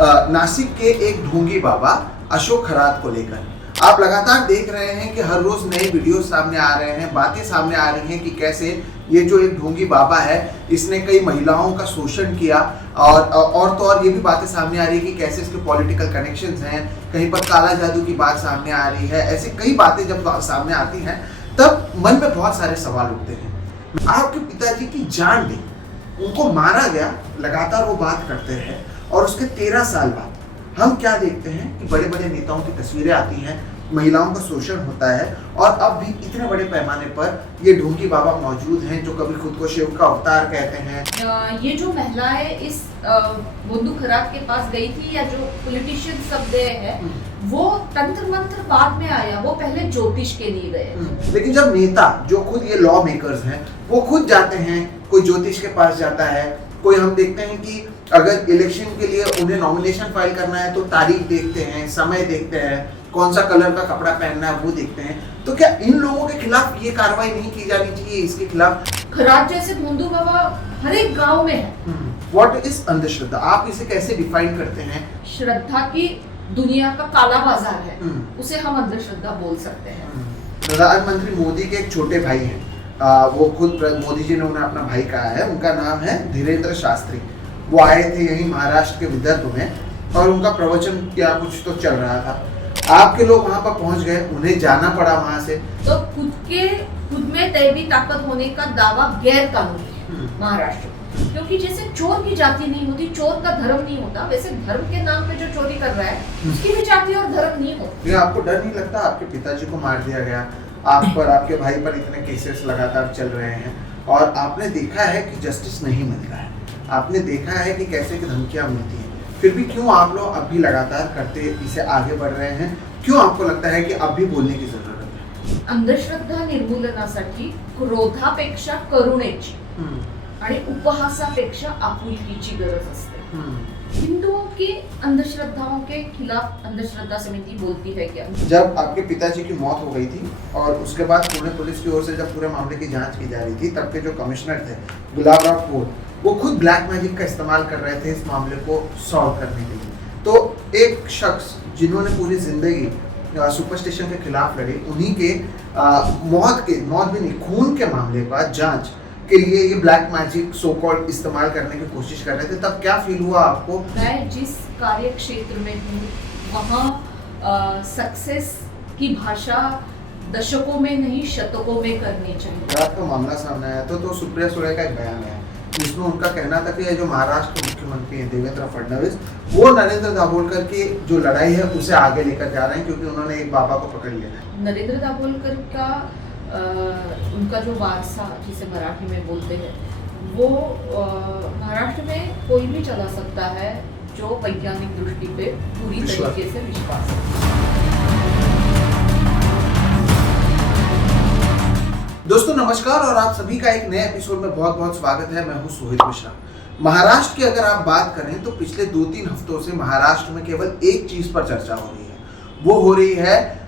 नासिक के एक ढोंगी बाबा अशोक खरात को लेकर आप लगातार देख रहे हैं कि हर रोज नए वीडियो सामने आ रहे हैं, बातें सामने आ रही हैं कि कैसे ये जो एक ढोंगी बाबा है इसने कई महिलाओं का शोषण किया और तो और ये भी बातें सामने आ रही है कि कैसे इसके पॉलिटिकल कनेक्शंस हैं, कहीं पर काला जादू की बात सामने आ रही है। ऐसे कई बातें जब सामने आती हैं तब मन में बहुत सारे सवाल उठते हैं। आपके पिताजी की जान ली, उनको मारा गया, लगातार वो बात करते हैं और उसके 13 साल बाद हम क्या देखते हैं कि बड़े बड़े नेताओं की तस्वीरें आती हैं, महिलाओं का शोषण होता है और अब भी इतने बड़े पैमाने पर ये ढोंगी बाबा मौजूद हैं जो कभी खुद को शिव का अवतार कहते हैं। ये जो महिलाएं इस बुंदू खरात के पास गई थी या जो पॉलिटिशियन सब गए हैं वो तंत्र मंत्र बाद में आया, वो पहले ज्योतिष के लिए गए। लेकिन जब नेता जो खुद ये लॉ मेकर्स हैं वो खुद जाते हैं, कोई ज्योतिष के पास जाता है, कोई हम देखते हैं कि अगर इलेक्शन के लिए उन्हें नॉमिनेशन फाइल करना है तो तारीख देखते हैं, समय देखते हैं, कौन सा कलर का कपड़ा पहनना है वो देखते हैं, तो क्या इन लोगों के खिलाफ ये कार्रवाई नहीं की जानी चाहिए? इसके खिलाफ खरात जैसे भोंदू बाबा हर एक गांव में है। व्हाट इज अंधश्रद्धा? आप इसे कैसे डिफाइन करते हैं? श्रद्धा की दुनिया का काला बाजार है, उसे हम अंधश्रद्धा बोल सकते हैं। प्रधानमंत्री मोदी के एक छोटे भाई हैं, वो खुद मोदी जी ने उन्हें अपना भाई कहा है, उनका नाम है धीरेन्द्र शास्त्री। वो आए थे यही महाराष्ट्र के विदर्भ में और उनका प्रवचन क्या कुछ तो चल रहा था। आपके लोग वहां पर पहुंच गए, उन्हें जाना पड़ा वहां से। तो खुद में दैवी ताकत होने का दावा गैर कानूनी है महाराष्ट्र, क्योंकि जैसे चोर की जाति नहीं होती, चोर का धर्म नहीं होता, वैसे धर्म के नाम पे जो चोरी कर रहा है उसकी भी जाति और धर्म नहीं होती। आपको डर नहीं लगता? आपके पिताजी को मार दिया गया, आप पर, आपके भाई पर इतने केसेस लगातार चल रहे हैं और आपने देखा है कि जस्टिस नहीं मिलता है, आपने देखा है कि कैसे की धमकियां मिलती हैं, फिर भी क्यों आप लोग अब भी लगातार करते इसे आगे बढ़ रहे हैं? क्यों आपको लगता है कि अब भी बोलने की जरूरत है? अंधश्रद्धा निर्मूलनासाठी क्रोधापेक्षा करुणेची आणि उपहासापेक्षा आपुलकीची गरज असते। हिंदुओं की अंधश्रद्धाओं के खिलाफ अंधश्रद्धा समिति बोलती है क्या? जब आपके पिताजी की मौत हो गई थी और उसके बाद पुणे पुलिस की ओर से जब पूरे मामले की जांच की जा रही थी, तब के जो कमिश्नर थे गुलाब राव कोर, वो खुद ब्लैक मैजिक का इस्तेमाल कर रहे थे इस मामले को सॉल्व करने के लिए। तो एक शख्स जिन्होंने पूरी जिंदगी सुपरस्टिशन के खिलाफ लड़ी, उन्हीं के मौत भी नहीं, खून के मामले का जांच के लिए ये ब्लैक मैजिक सो कॉल्ड इस्तेमाल करने की कोशिश कर रहे थे। तब क्या फील हुआ आपको? मैं जिस कार्य क्षेत्र में हूँ वहाँ सक्सेस की भाषा दशकों में नहीं शतकों में करनी चाहिए। रात का मामला सामने आया तो सुप्रिया सुले का एक बयान है जिसमें उनका कहना था कि ये जो महाराष्ट्र के मुख्यमंत्री हैं देवेंद्र फडणवीस, वो नरेंद्र दाभोलकर की जो लड़ाई है उसे आगे लेकर जा रहे हैं क्योंकि उन्होंने एक बाबा को पकड़ लिया। नरेंद्र दाभोलकर का उनका जो वारसा जिसे मराठी में बोलते हैं वो महाराष्ट्र में कोई भी चला सकता है जो वैज्ञानिक दृष्टि पे पूरी तरीके से विश्वास है। दोस्तों नमस्कार और आप सभी का एक नए एपिसोड में बहुत बहुत स्वागत है। मैं हूं सोहित मिश्रा। महाराष्ट्र की अगर आप बात करें तो पिछले 2-3 हफ्तों से महाराष्ट्र में केवल एक चीज पर चर्चा हो रही है, वो हो रही है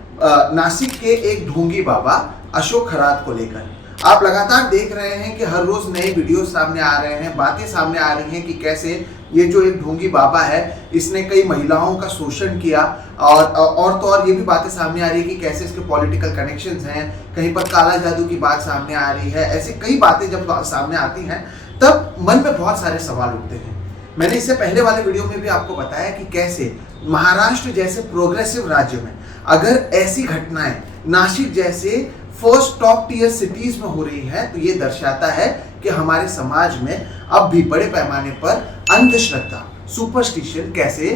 नासिक के एक ढोंगी बाबा अशोक खरात को लेकर। आप लगातार देख रहे हैं कि हर रोज नए वीडियो सामने आ रहे हैं, बातें सामने आ रही हैं कि कैसे ये जो एक ढोंगी बाबा है इसने कई महिलाओं का शोषण किया और तो और ये भी बातें सामने आ रही है कि कैसे इसके पॉलिटिकल कनेक्शंस हैं, कहीं पर काला जादू की बात सामने आ रही है। ऐसे कई बातें जब सामने आती हैं तब मन में बहुत सारे सवाल उठते हैं। मैंने इससे पहले वाले वीडियो में भी आपको बताया कि कैसे महाराष्ट्र जैसे प्रोग्रेसिव राज्य में अगर ऐसी घटनाएं नासिक जैसे फर्स्ट टॉप टीयर सिटीज में हो रही है तो ये दर्शाता है कि हमारे समाज में अब भी बड़े पैमाने पर अंधश्रद्धा, सुपरस्टिशन कैसे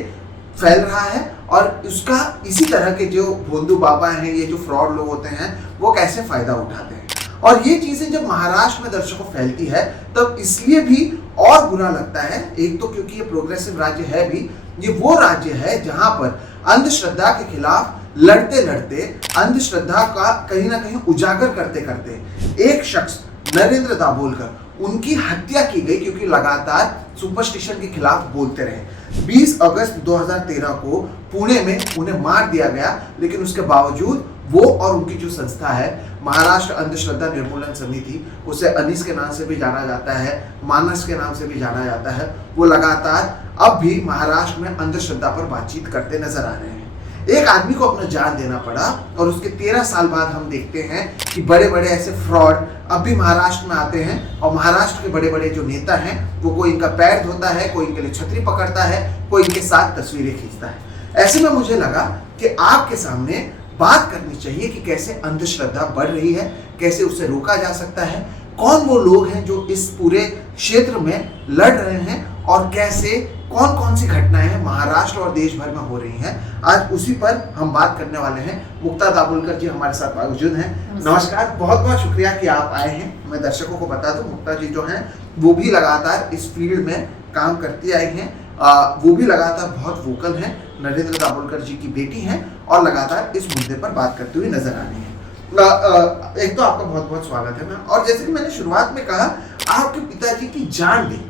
फैल रहा है और उसका इसी तरह के जो भोंदू बाबा हैं, ये जो फ्रॉड लोग होते हैं, वो कैसे फायदा उठाते हैं। और ये चीजें जब महाराष्ट्र में दर्शकों फैलती है तब इसलिए भी और बुरा लगता है। एक तो क्योंकि ये प्रोग्रेसिव राज्य है भी, ये वो राज्य है जहां पर अंधश्रद्धा के खिलाफ लड़ते लड़ते अंधश्रद्धा का कहीं ना कहीं उजागर करते करते एक शख्स नरेंद्र दाभोलकर, उनकी हत्या की गई क्योंकि लगातार सुपरस्टिशन के खिलाफ बोलते रहे। 20 अगस्त 2013 को पुणे में उन्हें मार दिया गया, लेकिन उसके बावजूद वो और उनकी जो संस्था है महाराष्ट्र अंधश्रद्धा निर्मूलन समिति, उसे अनीस के नाम से भी जाना जाता है, मानस के नाम से भी जाना जाता है, वो लगातार अब भी महाराष्ट्र में अंधश्रद्धा पर बातचीत करते नजर आ रहे हैं। एक आदमी को अपना जान देना पड़ा और उसके 13 साल बाद हम देखते हैं कि बड़े बड़े ऐसे फ्रॉड अब भी महाराष्ट्र में आते हैं और महाराष्ट्र के बड़े बड़े जो नेता हैं वो कोई इनका पैर धोता है, कोई इनके लिए छतरी पकड़ता है, कोई इनके साथ तस्वीरें खींचता है। ऐसे में मुझे लगा कि आपके सामने बात करनी चाहिए कि कैसे अंधश्रद्धा बढ़ रही है, कैसे उसे रोका जा सकता है, कौन वो लोग हैं जो इस पूरे क्षेत्र में लड़ रहे हैं और कैसे कौन कौन सी घटनाएं महाराष्ट्र और देश भर में हो रही हैं। आज उसी पर हम बात करने वाले हैं। मुक्ता दाभोलकर जी हमारे साथ मौजूद हैं। नमस्कार, बहुत बहुत शुक्रिया कि आप आए हैं। मैं दर्शकों को बता दूं, मुक्ता जी जो हैं वो भी लगातार इस फील्ड में काम करती आई हैं। वो भी लगातार बहुत वोकल हैं, नरेंद्र दाभोलकर जी की बेटी हैं और लगातार इस मुद्दे पर बात करते हुए नजर आ रही हैं। एक तो आपका बहुत बहुत स्वागत है मैम। और जैसे कि मैंने शुरुआत में कहा, आपके पिताजी की जान गई,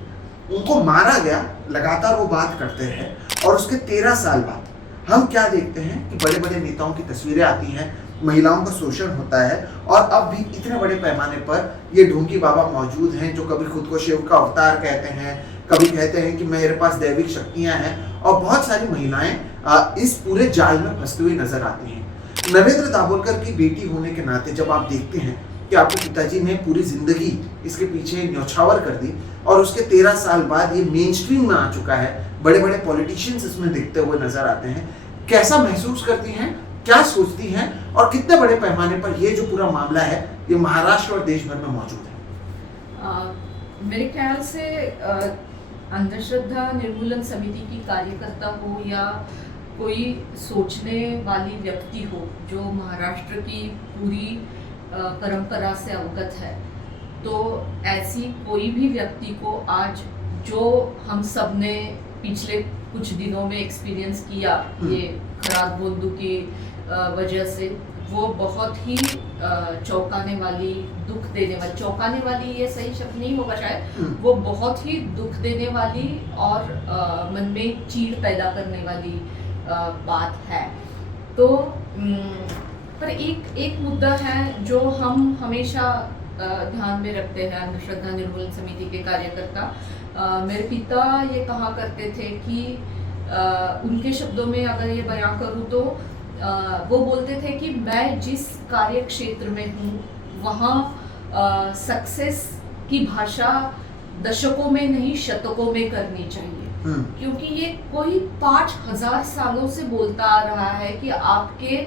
उनको मारा गया, लगातार वो बात करते हैं और उसके 13 साल बाद हम क्या देखते हैं कि बड़े बड़े नेताओं की तस्वीरें आती हैं, महिलाओं का शोषण होता है और अब भी इतने बड़े पैमाने पर ये ढोंगी बाबा मौजूद हैं जो कभी खुद को शिव का अवतार कहते हैं, कभी कहते हैं कि मेरे पास दैविक शक्तियां हैं और बहुत सारी महिलाएं इस पूरे जाल में फंसती हुई नजर आती हैं। नरेंद्र दाभोलकर की बेटी होने के नाते जब आप देखते हैं कि आपके पिताजी ने पूरी जिंदगी इसके पीछे न्यौछावर कर दी और उसके 13 साल बाद ये मेन स्ट्रीम में आ चुका है, बड़े बड़े पॉलिटिशियंस इसमें दिखते हुए नजर आते हैं, कैसा महसूस करती हैं, क्या सोचती हैं और कितने बड़े पैमाने पर ये जो पूरा मामला है ये महाराष्ट्र और देश भर में मौजूद है? मेरे ख्याल से अंधश्रद्धा निर्मूलन समिति की कार्यकर्ता हो या कोई सोचने वाली व्यक्ति हो जो महाराष्ट्र की पूरी परंपरा से अवगत है, तो ऐसी कोई भी व्यक्ति को आज जो हम सब ने पिछले कुछ दिनों में एक्सपीरियंस किया ये खराब बोंदू की वजह से, वो बहुत ही चौंकाने वाली, दुख देने वाली, चौंकाने वाली ये सही शब्द नहीं होगा शायद, वो बहुत ही दुख देने वाली और मन में चीड़ पैदा करने वाली बात है। तो पर एक मुद्दा है जो हम हमेशा ध्यान में रखते हैं अंधश्रद्धा निर्मूलन समिति के कार्यकर्ता। मेरे पिता ये कहा करते थे कि उनके शब्दों में अगर ये बयां करूँ तो वो बोलते थे कि मैं जिस कार्य क्षेत्र में हूँ वहाँ सक्सेस की भाषा दशकों में नहीं शतकों में करनी चाहिए, क्योंकि ये कोई 5000 सालों से बोलता आ रहा है कि आपके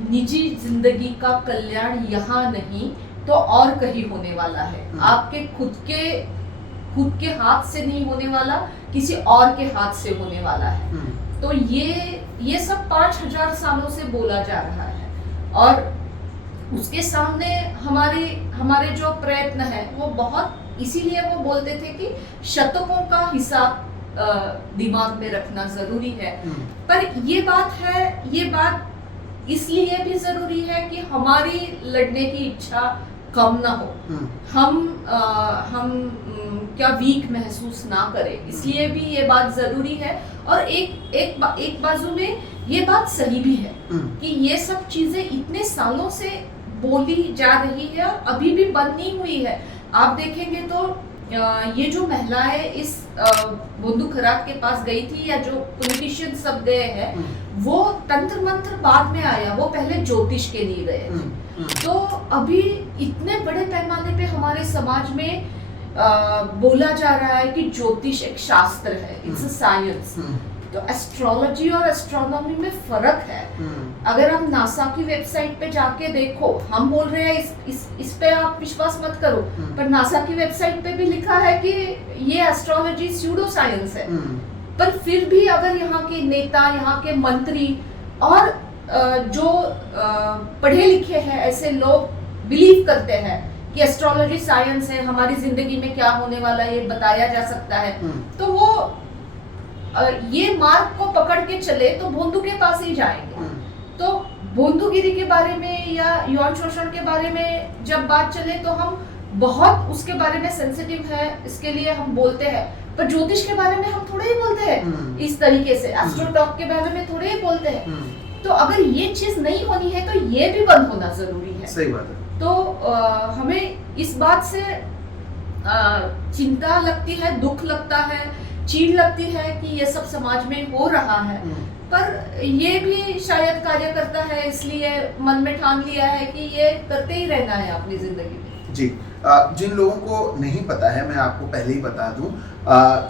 निजी जिंदगी का कल्याण यहाँ नहीं तो और कहीं होने वाला है, आपके खुद के हाथ से नहीं होने वाला, किसी और के हाथ से होने वाला है। तो ये सब 5000 सालों से बोला जा रहा है और उसके सामने हमारे जो प्रयत्न है वो बहुत, इसीलिए वो बोलते थे कि शतकों का हिसाब दिमाग में रखना जरूरी है। पर ये बात इसलिए भी जरूरी है कि हमारी लड़ने की इच्छा कम ना हो, हम क्या वीक महसूस ना करें, इसलिए भी ये बात जरूरी है। और एक बाजू में ये बात सही भी है कि ये सब चीजें इतने सालों से बोली जा रही है और अभी भी बंद नहीं हुई है। आप देखेंगे तो ये जो महिलाएं इस बोंदू खराब के पास गई थी या जो पॉलिटिशियन सब गए हैं, वो तंत्र मंत्र बाद में आया, वो पहले ज्योतिष के लिए गए थे। तो अभी इतने बड़े पैमाने पे हमारे समाज में बोला जा रहा है कि ज्योतिष एक शास्त्र है, इट्स अ साइंस। तो एस्ट्रोलॉजी और एस्ट्रोनॉमी में फर्क है। अगर आप नासा की वेबसाइट पे जाके देखो, हम बोल रहे हैं इस पे आप विश्वास मत करो, पर नासा की वेबसाइट पे भी लिखा है कि ये एस्ट्रोलॉजी स्यूडो साइंस है। पर फिर भी अगर यहाँ के नेता, यहाँ के मंत्री और जो पढ़े लिखे हैं ऐसे लोग बिलीव करते हैं कि एस्ट्रोलॉजी साइंस है, हमारी जिंदगी में क्या होने वाला है ये बताया जा सकता है, तो वो ये मार्ग को पकड़ के चले तो भोंदू के पास ही जाएंगे। तो भोंदूगिरी के बारे में या यौन शोषण के बारे में जब बात चले तो हम बहुत उसके बारे में सेंसिटिव है, इसके लिए हम बोलते हैं, पर ज्योतिष के बारे में हम थोड़े ही बोलते हैं इस तरीके से, एस्ट्रोटॉक के बारे में थोड़े ही बोलते हैं। तो अगर ये चीज नहीं होनी है तो ये भी बंद होना जरूरी है। सही बात है। तो हमें इस बात से चिंता लगती है, दुख लगता है चीड़ लगती है कि ये सब समाज में हो रहा है, पर ये भी शायद कार्य करता है, इसलिए मन में ठान लिया है कि ये करते ही रहना है अपनी जिंदगी में। जी, जिन लोगों को नहीं पता है मैं आपको पहले ही बता दूं,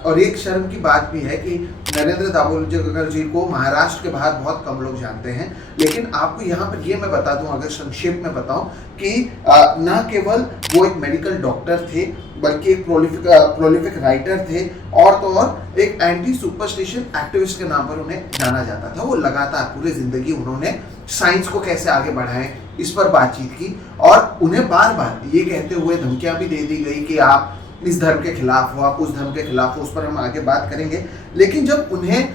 और एक शर्म की बात भी है कि नरेंद्र दाभोलकर जी को महाराष्ट्र के बाहर बहुत कम लोग जानते हैं, लेकिन आपको यहाँ पर ये मैं बता दूं, अगर संक्षेप में बताऊं कि न केवल वो एक मेडिकल डॉक्टर थे, बल्कि एक प्रोलिफिक राइटर थे, और तो और एक एंटी सुपरस्टिशन एक्टिविस्ट के नाम पर उन्हें जाना जाता था। वो लगातार पूरी जिंदगी उन्होंने साइंस को कैसे आगे बढ़ाएं इस पर बातचीत की, और उन्हें बार बार ये कहते हुए धमकियां भी दे दी गई कि आप इस धर्म के खिलाफ हो, आप उस धर्म के खिलाफ हो, उस पर हम आगे बात करेंगे। लेकिन जब उन्हें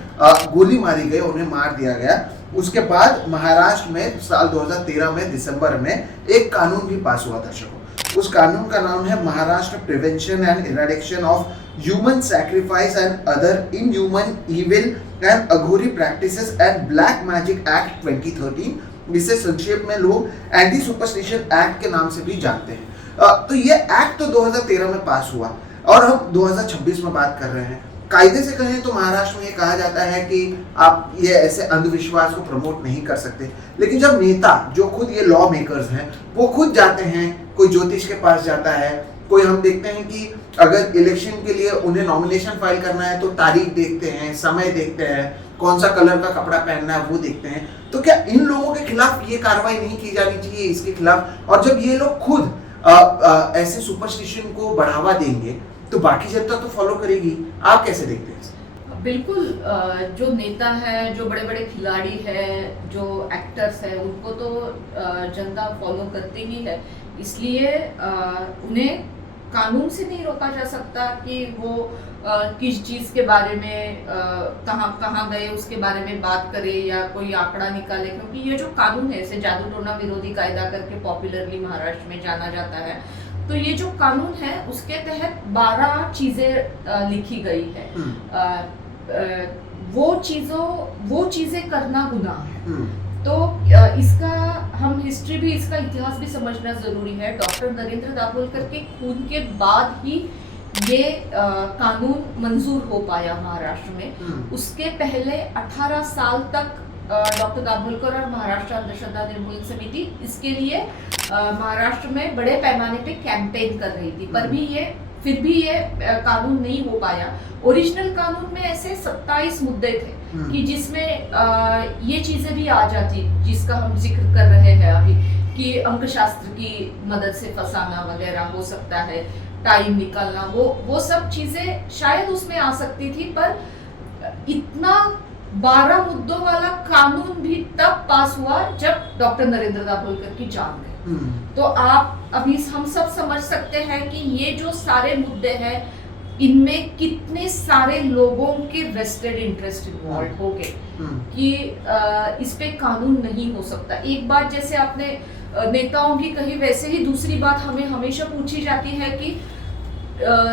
गोली मारी गई, उन्हें मार दिया गया, उसके बाद महाराष्ट्र में साल 2013 में दिसंबर में एक कानून भी पास हुआ दर्शकों। उस कानून का नाम है Maharashtra prevention and eradication of human sacrifice and other inhuman evil and Aghori practices and black magic act 2013, जिसे संक्षेप में लोग एंटी सुपरस्टिशन एक्ट के नाम से भी जानते हैं। तो ये एक्ट तो 2013 में पास हुआ, और हम 2026 में बात कर रहे हैं। कायदे से कहें तो महाराष्ट्र में ये कहा जाता है कि आप ये ऐसे अंधविश्वास को प्रमोट नहीं कर सकते, लेकिन जब नेता जो खुद ये लॉ मेकर्स हैं वो खुद जाते हैं, कोई ज्योतिष के पास जाता है, कोई हम देखते हैं कि अगर इलेक्शन के लिए उन्हें नॉमिनेशन फाइल करना है तो तारीख देखते हैं, समय देखते हैं, कौन सा कलर का कपड़ा पहनना है वो देखते हैं, तो क्या इन लोगों के खिलाफ ये कार्रवाई नहीं की जानी चाहिए इसके खिलाफ? और जब ये लोग खुद ऐसे सुपरस्टिशन को बढ़ावा देंगे तो बाकी जनता तो फॉलो करेगी। आप कैसे देखते हैं? बिल्कुल, जो नेता है, जो बड़े बड़े खिलाड़ी है, जो एक्टर्स है, उनको तो जनता फॉलो करती ही है, इसलिए उन्हें कानून से नहीं रोका जा सकता कि वो किस चीज़ के बारे में कहाँ गए उसके बारे में बात करे या कोई आंकड़ा निकाले, क्योंकि ये जो कानून है, इसे जादू टोना विरोधी कायदा करके पॉपुलरली महाराष्ट्र में जाना जाता है। तो ये जो कानून है उसके तहत 12 चीजें लिखी गई है। वो चीजें करना गुनाह है। तो इसका हम हिस्ट्री भी, इसका इतिहास भी समझना जरूरी है। डॉक्टर नरेंद्र दाभोलकर के खून के बाद ही ये कानून मंजूर हो पाया महाराष्ट्र में। उसके पहले 18 साल तक डॉक्टर दाभोलकर और महाराष्ट्र अंधश्रद्धा निर्मूलन समिति इसके लिए महाराष्ट्र में बड़े पैमाने पे कैंपेन कर रही थी, पर फिर भी ये कानून नहीं हो पाया। ओरिजिनल कानून में ऐसे 27 मुद्दे थे कि जिसमें ये चीजें भी आ जाती, जिसका हम जिक्र कर रहे हैं अभी, कि अंकशास्त्र की मदद से फंसाना वगैरह हो सकता है, टाइम निकालना, वो सब चीजें शायद उसमें आ सकती थी, पर इतना 12 मुद्दों वाला कानून भी तब पास हुआ जब डॉक्टर नरेंद्र दाभोलकर की जान गई। तो आप अभी हम सब समझ सकते हैं कि ये जो सारे मुद्दे हैं, इनमें कितने सारे लोगों के वेस्टेड इंटरेस्ट इन्वॉल्व हो गए कि इस पे कानून नहीं हो सकता। एक बात जैसे आपने नेताओं की कही, वैसे ही दूसरी बात हमें हमेशा पूछी जाती है कि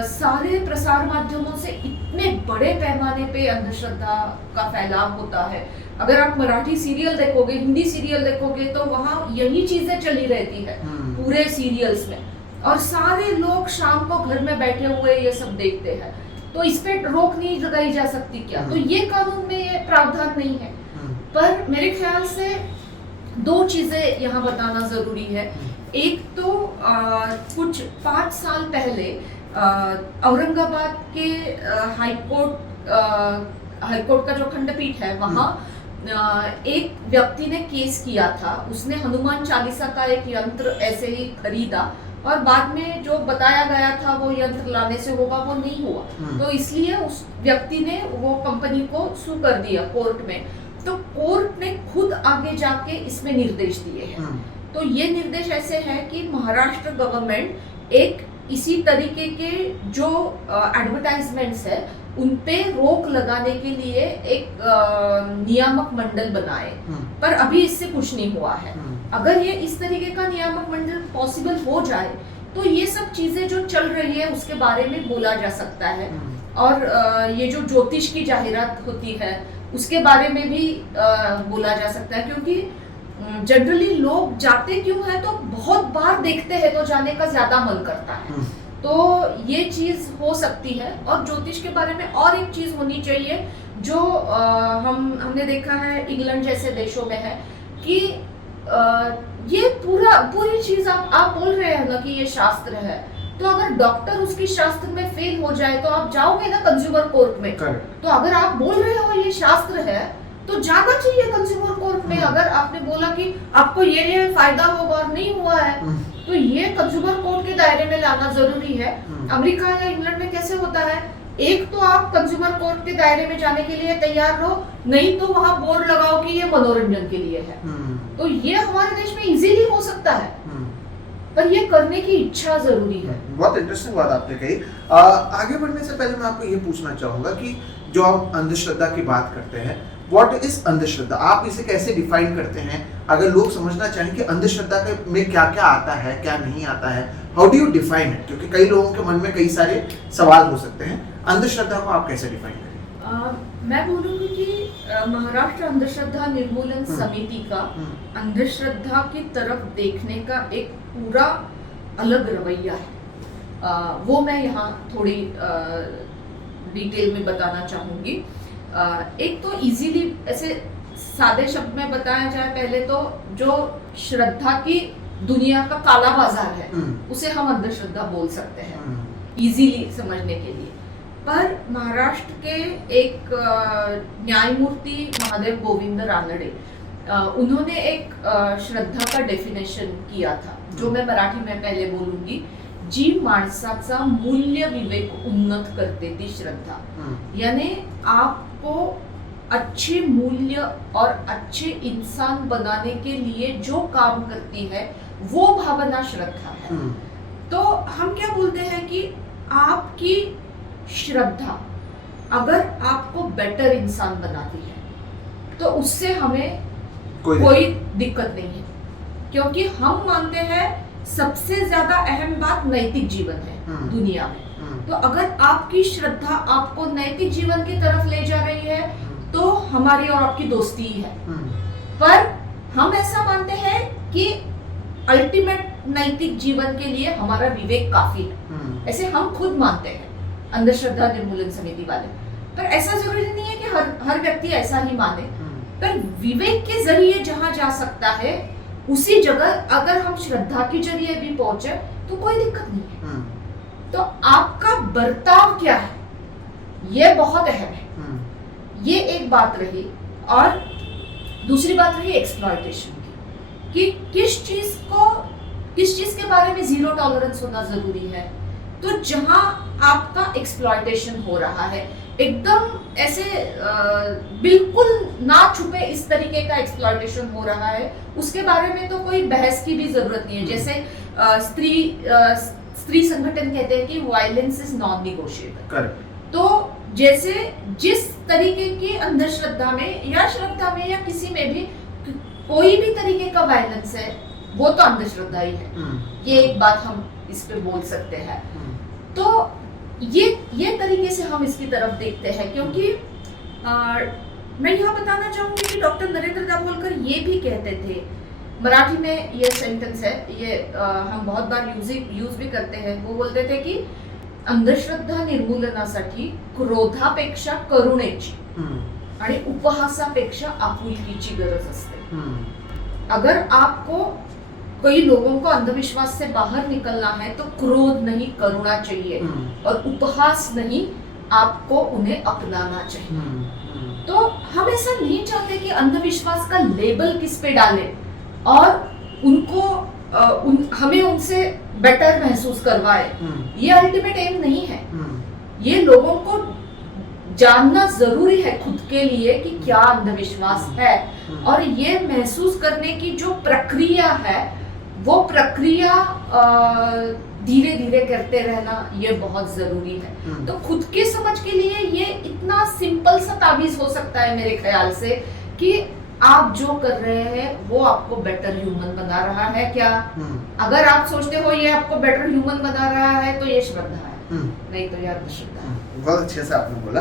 सारे प्रसार माध्यमों से इतने बड़े पैमाने पे अंधश्रद्धा का फैलाव होता है। अगर आप मराठी सीरियल देखोगे, हिंदी सीरियल देखोगे, तो वहाँ यही चीजें चली रहती है पूरे सीरियल्स में, और सारे लोग शाम को घर में बैठे हुए ये सब देखते हैं। तो इस पे रोक नहीं लगाई जा सकती क्या? तो ये कानून में ये प्रावधान नहीं है। पर मेरे ख्याल से 2 चीजें यहाँ बताना जरूरी है। एक तो कुछ 5 साल पहले औरंगाबाद के हाईकोर्ट का जो खंडपीठ है, वहाँ एक व्यक्ति ने केस किया था। उसने हनुमान चालीसा का एक यंत्र ऐसे ही खरीदा, और बाद में जो बताया गया था वो यंत्र लाने से होगा, वो नहीं हुआ। तो इसलिए उस व्यक्ति ने वो कंपनी को सू कर दिया कोर्ट में। तो कोर्ट ने खुद आगे जाके इसमें निर्देश दिए हैं। तो ये निर्देश ऐसे है कि महाराष्ट्र गवर्नमेंट एक इसी तरीके के जो एडवर्टाइजमेंट्स है उन पे रोक लगाने के लिए एक नियामक मंडल बनाए, पर अभी इससे कुछ नहीं हुआ है। अगर ये इस तरीके का नियामक मंडल पॉसिबल हो जाए तो ये सब चीजें जो चल रही है उसके बारे में बोला जा सकता है। और ये जो ज्योतिष की जाहिरात होती है उसके बारे में भी बोला जा सकता है, क्योंकि जनरली लोग जाते क्यों है, तो बहुत बार देखते हैं तो जाने का ज्यादा मन करता है। तो ये चीज़ हो सकती है। और ज्योतिष के बारे में और एक चीज़ होनी चाहिए जो हमने देखा है इंग्लैंड जैसे देशों में है कि ये पूरी चीज़ आप बोल रहे हैं ना कि ये शास्त्र है, तो अगर डॉक्टर उसकी शास्त्र में फेल हो जाए तो आप जाओगे ना कंज्यूमर कोर्ट में। तो अगर आप बोल रहे हो ये शास्त्र है तो जाना चाहिए कंज्यूमर कोर्ट में। अगर आपने बोला कि आपको ये फायदा होगा और नहीं हुआ है तो ये कंज्यूमर कोर्ट के दायरे में लाना जरूरी है। अमेरिका या इंग्लैंड में कैसे होता है, एक तो आप कंज्यूमर कोर्ट के दायरे में जाने के लिए तैयार रहो, नहीं तो वहां बोर्ड लगाओ कि ये मनोरंजन के लिए है। तो ये हमारे देश में इजीली हो सकता है, पर ये करने की इच्छा जरूरी है। बहुत इंटरेस्टिंग बात आपने कही। आगे बढ़ने से पहले मैं आपको ये पूछना चाहूंगा कि जो हम अंधश्रद्धा की बात करते हैं, व्हाट इज अंधश्रद्धा, आप इसे कैसे डिफाइन करते हैं? अगर लोग समझना चाहें कि अंधश्रद्धा में क्या क्या आता है, क्या नहीं आता है, how do you define it, क्योंकि कई लोगों के मन में कई सारे सवाल हो सकते हैं। अंधश्रद्धा को आप कैसे डिफाइन करें? मैं बोलूँगी कि महाराष्ट्र अंधश्रद्धा निर्मूलन समिति का अंधश्रद्धा की तरफ देखने का एक पूरा अलग रवैया है। वो मैं यहाँ थोड़ी डिटेल में बताना चाहूँगी। एक तो इजीली ऐसे सादे शब्द में बताया जाए, पहले तो जो श्रद्धा की दुनिया का काला बाजार है उसे हम अंधश्रद्धा बोल सकते हैं इजीली समझने के लिए। पर महाराष्ट्र के एक न्यायमूर्ति महादेव गोविंद रानडे, उन्होंने एक श्रद्धा का डेफिनेशन किया था जो मैं मराठी में पहले बोलूंगी। जी माणसाचा मूल्य विवेक उन्नत करते ती श्रद्धा, यानी आपको अच्छे मूल्य और अच्छे इंसान बनाने के लिए जो काम करती है वो भावना श्रद्धा है। तो हम क्या बोलते हैं कि आपकी श्रद्धा अगर आपको बेटर इंसान बनाती है तो उससे हमें कोई दिक्कत नहीं है, क्योंकि हम मानते हैं सबसे ज्यादा अहम बात नैतिक जीवन है दुनिया में। तो अगर आपकी श्रद्धा आपको नैतिक जीवन की तरफ ले जा रही है तो हमारी और आपकी दोस्ती ही है। पर हम ऐसा मानते हैं कि अल्टीमेट नैतिक जीवन के लिए हमारा विवेक काफी है, ऐसे हम खुद मानते हैं अंधश्रद्धा निर्मूलन समिति वाले। पर ऐसा जरूरी नहीं है कि हर व्यक्ति ऐसा ही माने, पर विवेक के जरिए जहां जा सकता है उसी जगह अगर हम श्रद्धा के जरिए भी पहुंचे तो कोई दिक्कत नहीं है। तो आपका बर्ताव क्या है ये बहुत अहम है, ये एक बात रही। और दूसरी बात रही एक्सप्लॉयटेशन की, कि किस चीज के बारे में जीरो टॉलरेंस होना जरूरी है। तो जहां आपका एक्सप्लॉयटेशन हो रहा है, एकदम ऐसे बिल्कुल ना छुपे इस तरीके का एक्सप्लॉयटेशन हो रहा है, उसके बारे में तो कोई बहस की भी जरूरत नहीं है। जैसे स्त्री संगठन कहते हैं कि वायलेंस इज नॉन निगोशिएबल। तो जैसे जिस तरीके की अंधश्रद्धा में या श्रद्धा में या किसी में भी कोई भी तरीके का वायलेंस है वो तो अंधश्रद्धा ही है, ये एक बात हम इस पे बोल सकते हैं। तो ये तरीके से हम इसकी तरफ देखते हैं, क्योंकि मैं यहाँ बताना चाहूंगी कि डॉक्टर नरेंद्र दाभोलकर ये भी कहते थे, मराठी में ये सेंटेंस है, ये हम बहुत बार यूज भी करते हैं। वो बोलते थे कि अंधश्रद्धा निर्मूलनासाठी क्रोधापेक्षा करुणेची आणि उपहासापेक्षा आपुलकीची गरज असते। अगर आपको कई लोगों को अंधविश्वास से बाहर निकलना है तो क्रोध नहीं, करुणा चाहिए, और उपहास नहीं, आपको उन्हें अपनाना चाहिए। तो हम ऐसा नहीं चाहते कि अंधविश्वास का लेबल किस पे डालें और उनको हमें उनसे बेटर महसूस करवाए, ये अल्टीमेट एम नहीं है। ये लोगों को जानना जरूरी है खुद के लिए कि क्या अंधविश्वास है, और ये महसूस करने की जो प्रक्रिया है वो प्रक्रिया धीरे धीरे करते रहना ये बहुत जरूरी है। तो खुद के समझ के लिए ये इतना सिंपल सा ताबीज हो सकता है मेरे ख्याल से कि आप जो कर रहे हैं वो आपको बेटर ह्यूमन बना रहा है क्या? अगर आप सोचते हो ये आपको बेटर ह्यूमन बना रहा है तो ये श्रद्धा है, नहीं तो ये अंधश्रद्धा है। बहुत अच्छे से आपने बोला।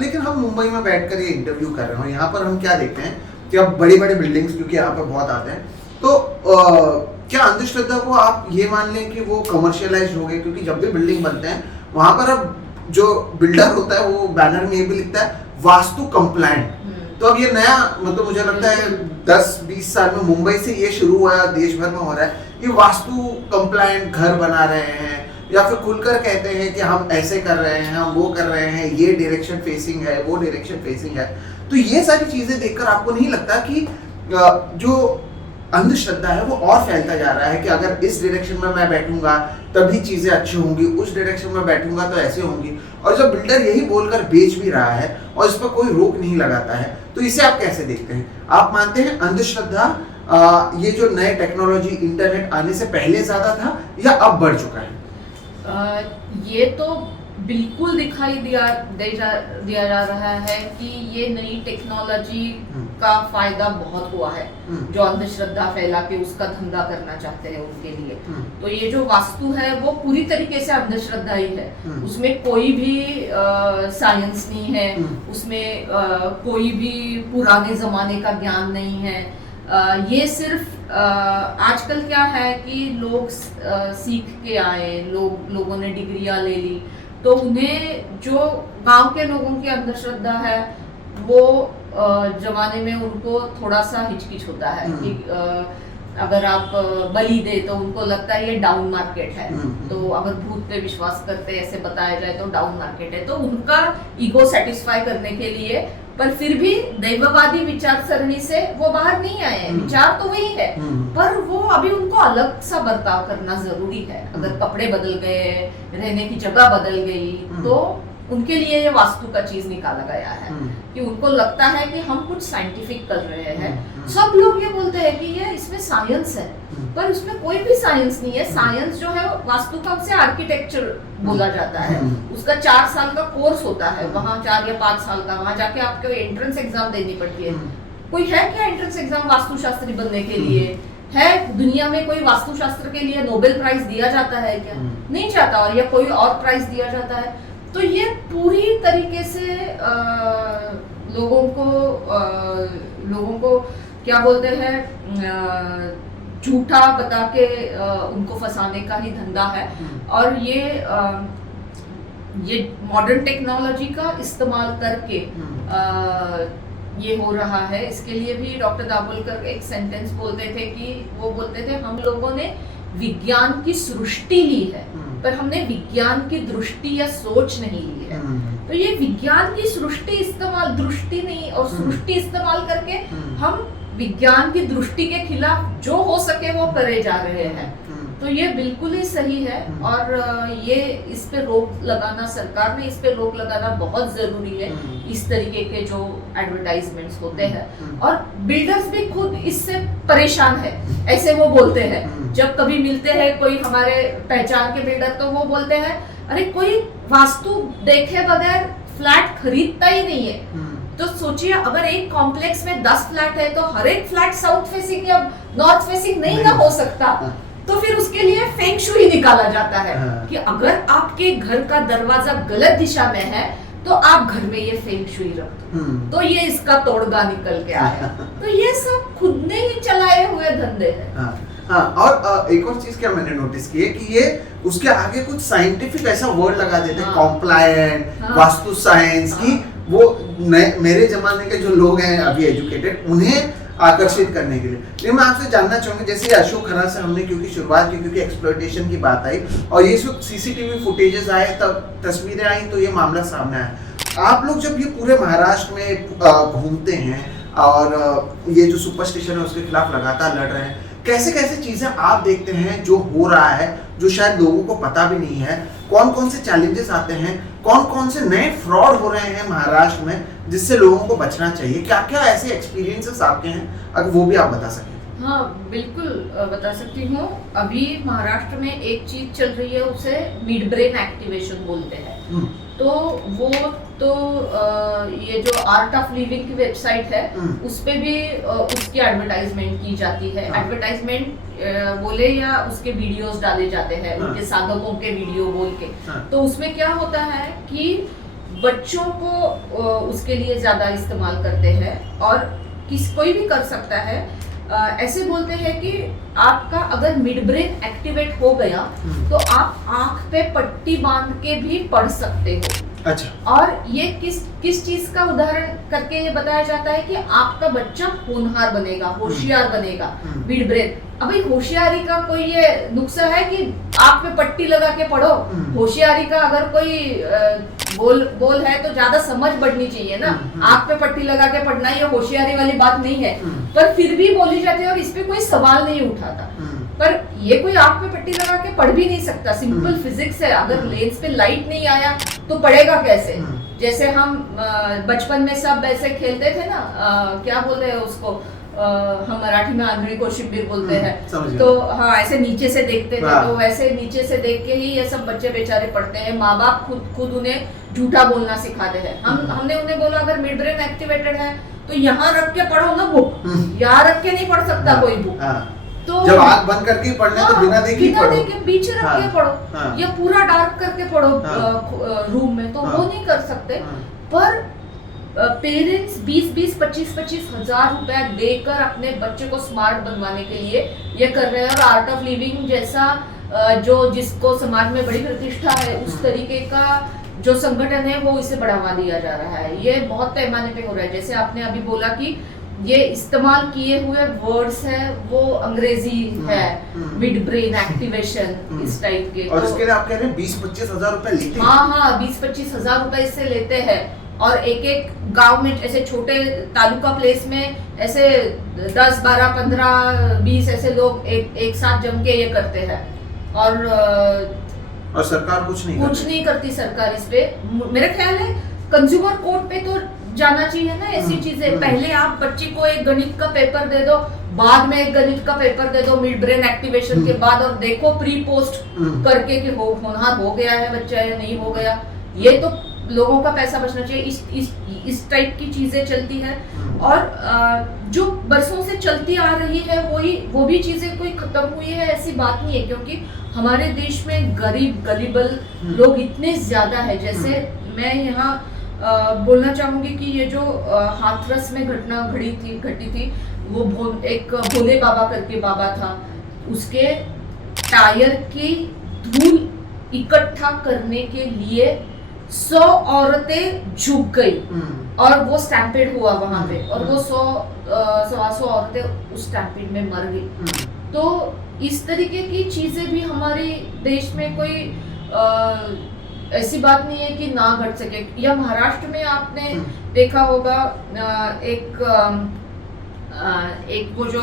लेकिन हम मुंबई में बैठकर ये इंटरव्यू कर रहे हो, यहाँ पर हम क्या देखते हैं कि अब बड़ी बड़ी बिल्डिंग्स क्योंकि यहाँ पर बहुत आते हैं, तो क्या अंधश्रद्धा को आप ये मान लें कि वो कमर्शियलाइज हो गए, क्योंकि जब भी बिल्डिंग बनते हैं वहां पर अब जो बिल्डर होता है वो बैनर में ये भी लिखता है वास्तु कंप्लायंट। तो अब ये नया मतलब मुझे लगता है 10-20 साल में मुंबई से ये शुरू हुआ, देश भर में हो रहा है, ये वास्तु कंप्लायंट घर बना रहे हैं या फिर खुलकर कहते हैं कि हम ऐसे कर रहे हैं, हम वो कर रहे हैं, ये डायरेक्शन फेसिंग है, वो डायरेक्शन फेसिंग है। तो ये सारी चीजें देखकर आपको नहीं लगता कि जो अंधश्रद्धा है वो और फैलता जा रहा है कि अगर इस डायरेक्शन में मैं बैठूंगा तभी चीजें अच्छी होंगी, उस डायरेक्शन में बैठूंगा तो ऐसे होंगी, और जब बिल्डर यही बोलकर बेच भी रहा है और इस पर कोई रोक नहीं लगाता है, तो इसे आप कैसे देखते हैं? आप मानते हैं अंधश्रद्धा ये जो नए टेक्नोलॉजी इंटरनेट आने से पहले ज्यादा था या अब बढ़ चुका है? ये तो बिल्कुल दिखाई दिया जा रहा है कि ये नई टेक्नोलॉजी का फायदा बहुत हुआ है। जो अंधश्रद्धा फैला के उसका धंधा करना चाहते हैं उनके लिए, तो ये जो वास्तु है वो पूरी तरीके से अंधश्रद्धा ही है। उसमें कोई भी साइंस नहीं है, उसमें कोई भी पुराने जमाने का ज्ञान नहीं है। ये सिर्फ आजकल क्या है कि लोग सीख के आए, लोगों ने डिग्रियां ले ली, तो उन्हें जो गांव के लोगों की अंधश्रद्धा है वो जमाने में उनको थोड़ा सा हिचकिच होता है कि अगर आप बलि दे तो उनको लगता है ये डाउन मार्केट है। तो अगर भूत पे विश्वास करते ऐसे बताया जाए तो डाउन मार्केट है, तो उनका ईगो सेटिस्फाई करने के लिए, पर फिर भी दैववादी विचार सरणी से वो बाहर नहीं आए हैं। विचार तो वही है, पर वो अभी उनको अलग सा बर्ताव करना जरूरी है। अगर कपड़े बदल गए, रहने की जगह बदल गई, तो उनके लिए ये वास्तु का चीज निकाला गया है कि उनको लगता है कि हम कुछ साइंटिफिक कर रहे हैं। सब लोग ये बोलते हैं कि ये इसमें साइंस है, पर उसमें कोई भी साइंस नहीं है। साइंस जो है वास्तु का उसे आर्किटेक्चर बोला जाता है, उसका 4 साल का कोर्स होता है, वहाँ 4 या 5 साल का, वहाँ जाके आपको एंट्रेंस एग्जाम देनी पड़ती है। कोई है क्या एंट्रेंस एग्जाम वास्तुशास्त्री बनने के लिए? है दुनिया में कोई वास्तुशास्त्र के लिए नोबेल प्राइज दिया जाता है क्या? नहीं जाता, और या कोई और प्राइज दिया जाता है? तो ये पूरी तरीके से लोगों को क्या बोलते हैं, झूठा बता के उनको फंसाने का ही धंधा है। और ये मॉडर्न टेक्नोलॉजी का इस्तेमाल करके ये हो रहा है। इसके लिए भी डॉक्टर दाभोलकर एक सेंटेंस बोलते थे कि वो बोलते थे हम लोगों ने विज्ञान की सृष्टि ली है, पर हमने विज्ञान की दृष्टि या सोच नहीं ली है। तो ये विज्ञान की सृष्टि इस्तेमाल, दृष्टि नहीं और सृष्टि इस्तेमाल करके हम विज्ञान की दृष्टि के खिलाफ जो हो सके वो करे जा रहे हैं। तो ये बिल्कुल ही सही है, और ये इस पे रोक लगाना, सरकार ने इस पे रोक लगाना बहुत जरूरी है। इस तरीके के जो एडवर्टाइजमेंट्स होते हैं, और बिल्डर्स भी खुद इससे परेशान है, ऐसे वो बोलते हैं। जब कभी मिलते हैं कोई हमारे पहचान के बिल्डर, तो वो बोलते हैं अरे कोई वास्तु देखे बगैर फ्लैट खरीदता ही नहीं है। तो सोचिए अगर एक कॉम्प्लेक्स में 10 फ्लैट है तो हर एक फ्लैट साउथ फेसिंग या नॉर्थ फेसिंग नहीं ना हो सकता। तो फिर उसके लिए फेंग शुई निकाला जाता है कि अगर आपके घर का दरवाजा गलत दिशा में है तो आप घर में ये फेंग शुई रख दो, तो ये इसका तोड़गा निकल के आया। तो ये सब खुद ने ही चलाए हुए धंधे हैं। और एक और चीज क्या मैंने नोटिस की है कि ये उसके आगे कुछ साइंटिफिक ऐसा वर्ड लगा देते हैं, कॉम्प्लायंट, वास्तु साइंस की। वो मेरे जमाने के जो लोग हैं अभी एजुकेटेड, उन्हें आकर्षित करने के लिए। लेकिन मैं आपसे जानना चाहूंगा, जैसे अशोक खन्ना से हमने क्योंकि शुरुआत की, क्योंकि एक्सप्लॉयटेशन की बात आई और ये सब सीसीटीवी फुटेजेस आए, तब तस्वीरें आई, तो ये मामला सामने आया। आप लोग जब ये पूरे महाराष्ट्र में घूमते हैं और ये जो सुपरस्टिशन है उसके खिलाफ लगातार लड़ रहे हैं, कैसे कैसे चीजें आप देखते हैं जो हो रहा है, जो शायद लोगों को पता भी नहीं है? कौन कौन से चैलेंजेस आते हैं, कौन कौन से नए फ्रॉड हो रहे हैं महाराष्ट्र में, जिससे लोगों को बचना चाहिए? क्या क्या ऐसे एक्सपीरियंसेस आपके हैं, अगर वो भी आप बता सकें? हाँ बिल्कुल बता सकती हूँ। अभी महाराष्ट्र में एक चीज चल रही है, उसे मिड ब्रेन एक्टिवेशन बोलते हैं। तो वो ये जो आर्ट ऑफ लिविंग की वेबसाइट है, उस पे भी उसकी एडवर्टाइजमेंट की जाती है। एडवर्टाइजमेंट बोले या उसके वीडियोस डाले जाते हैं, उनके साधकों के वीडियो बोल के। तो उसमें क्या होता है कि बच्चों को उसके लिए ज्यादा इस्तेमाल करते हैं, और कोई भी कर सकता है। ऐसे बोलते हैं कि आपका अगर मिड ब्रेन एक्टिवेट हो गया तो आप आंख पे पट्टी बांध के भी पढ़ सकते हो। अच्छा। और ये किस चीज का उदाहरण करके ये बताया जाता है कि आपका बच्चा होनहार बनेगा, होशियार बनेगा, मिड ब्रेन। अभी होशियारी का कोई ये नुस्खा है कि आंख पे पट्टी लगा के पढ़ो? होशियारी का अगर कोई बोल है तो ज्यादा समझ बढ़नी चाहिए ना। आंख पे पट्टी लगा के पढ़ना ये होशियारी वाली बात नहीं है, पर फिर भी बोली जाती है और इस पे कोई सवाल नहीं उठाता। पर ये कोई आंख पे पट्टी लगा के पढ़ भी नहीं सकता, सिंपल फिजिक्स है। अगर लेंस पे लाइट नहीं आया तो पढ़ेगा कैसे? जैसे हम बचपन में सब ऐसे खेलते थे ना, क्या बोलते हैं उसको, हम मराठी में आंधळी कोशिंबीर बोलते हैं, तो हाँ ऐसे नीचे से देखते थे, तो वैसे नीचे से देख के ही ये सब बच्चे बेचारे पढ़ते हैं। माँ बाप खुद उन्हें झूठा बोलना सिखाते हैं। हमने उन्हें बोला अगर मिड ब्रेन एक्टिवेटेड है तो यहाँ रख के पढ़ो ना बुक, यहाँ रख के नहीं पढ़ सकता कोई बुक। तो जब आंख बंद करके पढ़ना तो बिना देखे पढ़ो, पीछे रख के पढ़ो, या पूरा डार्क करके पढ़ो रूम में, तो वो नहीं कर सकते। पर पेरेंट्स 20-20, 25-25 हजार रुपया देकर अपने बच्चे को स्मार्ट बनवाने के लिए ये कर रहे हैं। और आर्ट ऑफ लिविंग जैसा जिसको समाज में बड़ी प्रतिष्ठा है, उस तरीके का जो संगठन है वो इसे बढ़ावा दिया जा रहा है। ये बहुत पैमाने पे हो रहा है। जैसे आपने अभी बोला कि ये इस्तेमाल किए हुए वर्ड्स है वो अंग्रेजी है, मिड ब्रेन एक्टिवेशन इस टाइप के। और इसके लिए आप कह रहे हैं 20-25 हजार रुपए लेते हैं? हाँ 20-25 हजार रुपए इससे लेते हैं। और एक गांव में ऐसे छोटे तालुका प्लेस में ऐसे 10, 12, 15, 20 ऐसे लोग एक साथ जम के ये करते हैं। और सरकार कुछ नहीं करती सरकार इस पे। मेरा ख्याल है कंज्यूमर कोर्ट पे तो जाना चाहिए ना ऐसी चीजें। पहले आप बच्ची को एक गणित का पेपर दे दो, बाद में एक गणित का पेपर दे दो मिड ब्रेन एक्टिवेशन के बाद, और देखो प्री पोस्ट करके कि होनहार हो गया है बच्चा या नहीं हो गया। ये तो लोगों का पैसा बचना चाहिए। इस टाइप की चीजें चलती है। और जो बरसों से चलती आ रही है वो भी चीजें कोई खत्म हुई है ऐसी बात नहीं है, क्योंकि हमारे देश में गरीब गलीबल लोग इतने ज्यादा है। जैसे मैं यहाँ बोलना चाहूंगी कि ये जो हाथरस में घटना घटी थी, वो एक भोले बाबा करके बाबा था, उसके टायर की धूल इकट्ठा करने के लिए 100 औरतें झुक गई और वो स्टैम्पेड हुआ वहां पे, और वो 100-125 औरतें उस स्टैम्पेड में मर गई। तो इस तरीके की चीजें भी हमारे देश में कोई ऐसी बात नहीं है कि ना घट सके। या महाराष्ट्र में आपने देखा होगा एक वो जो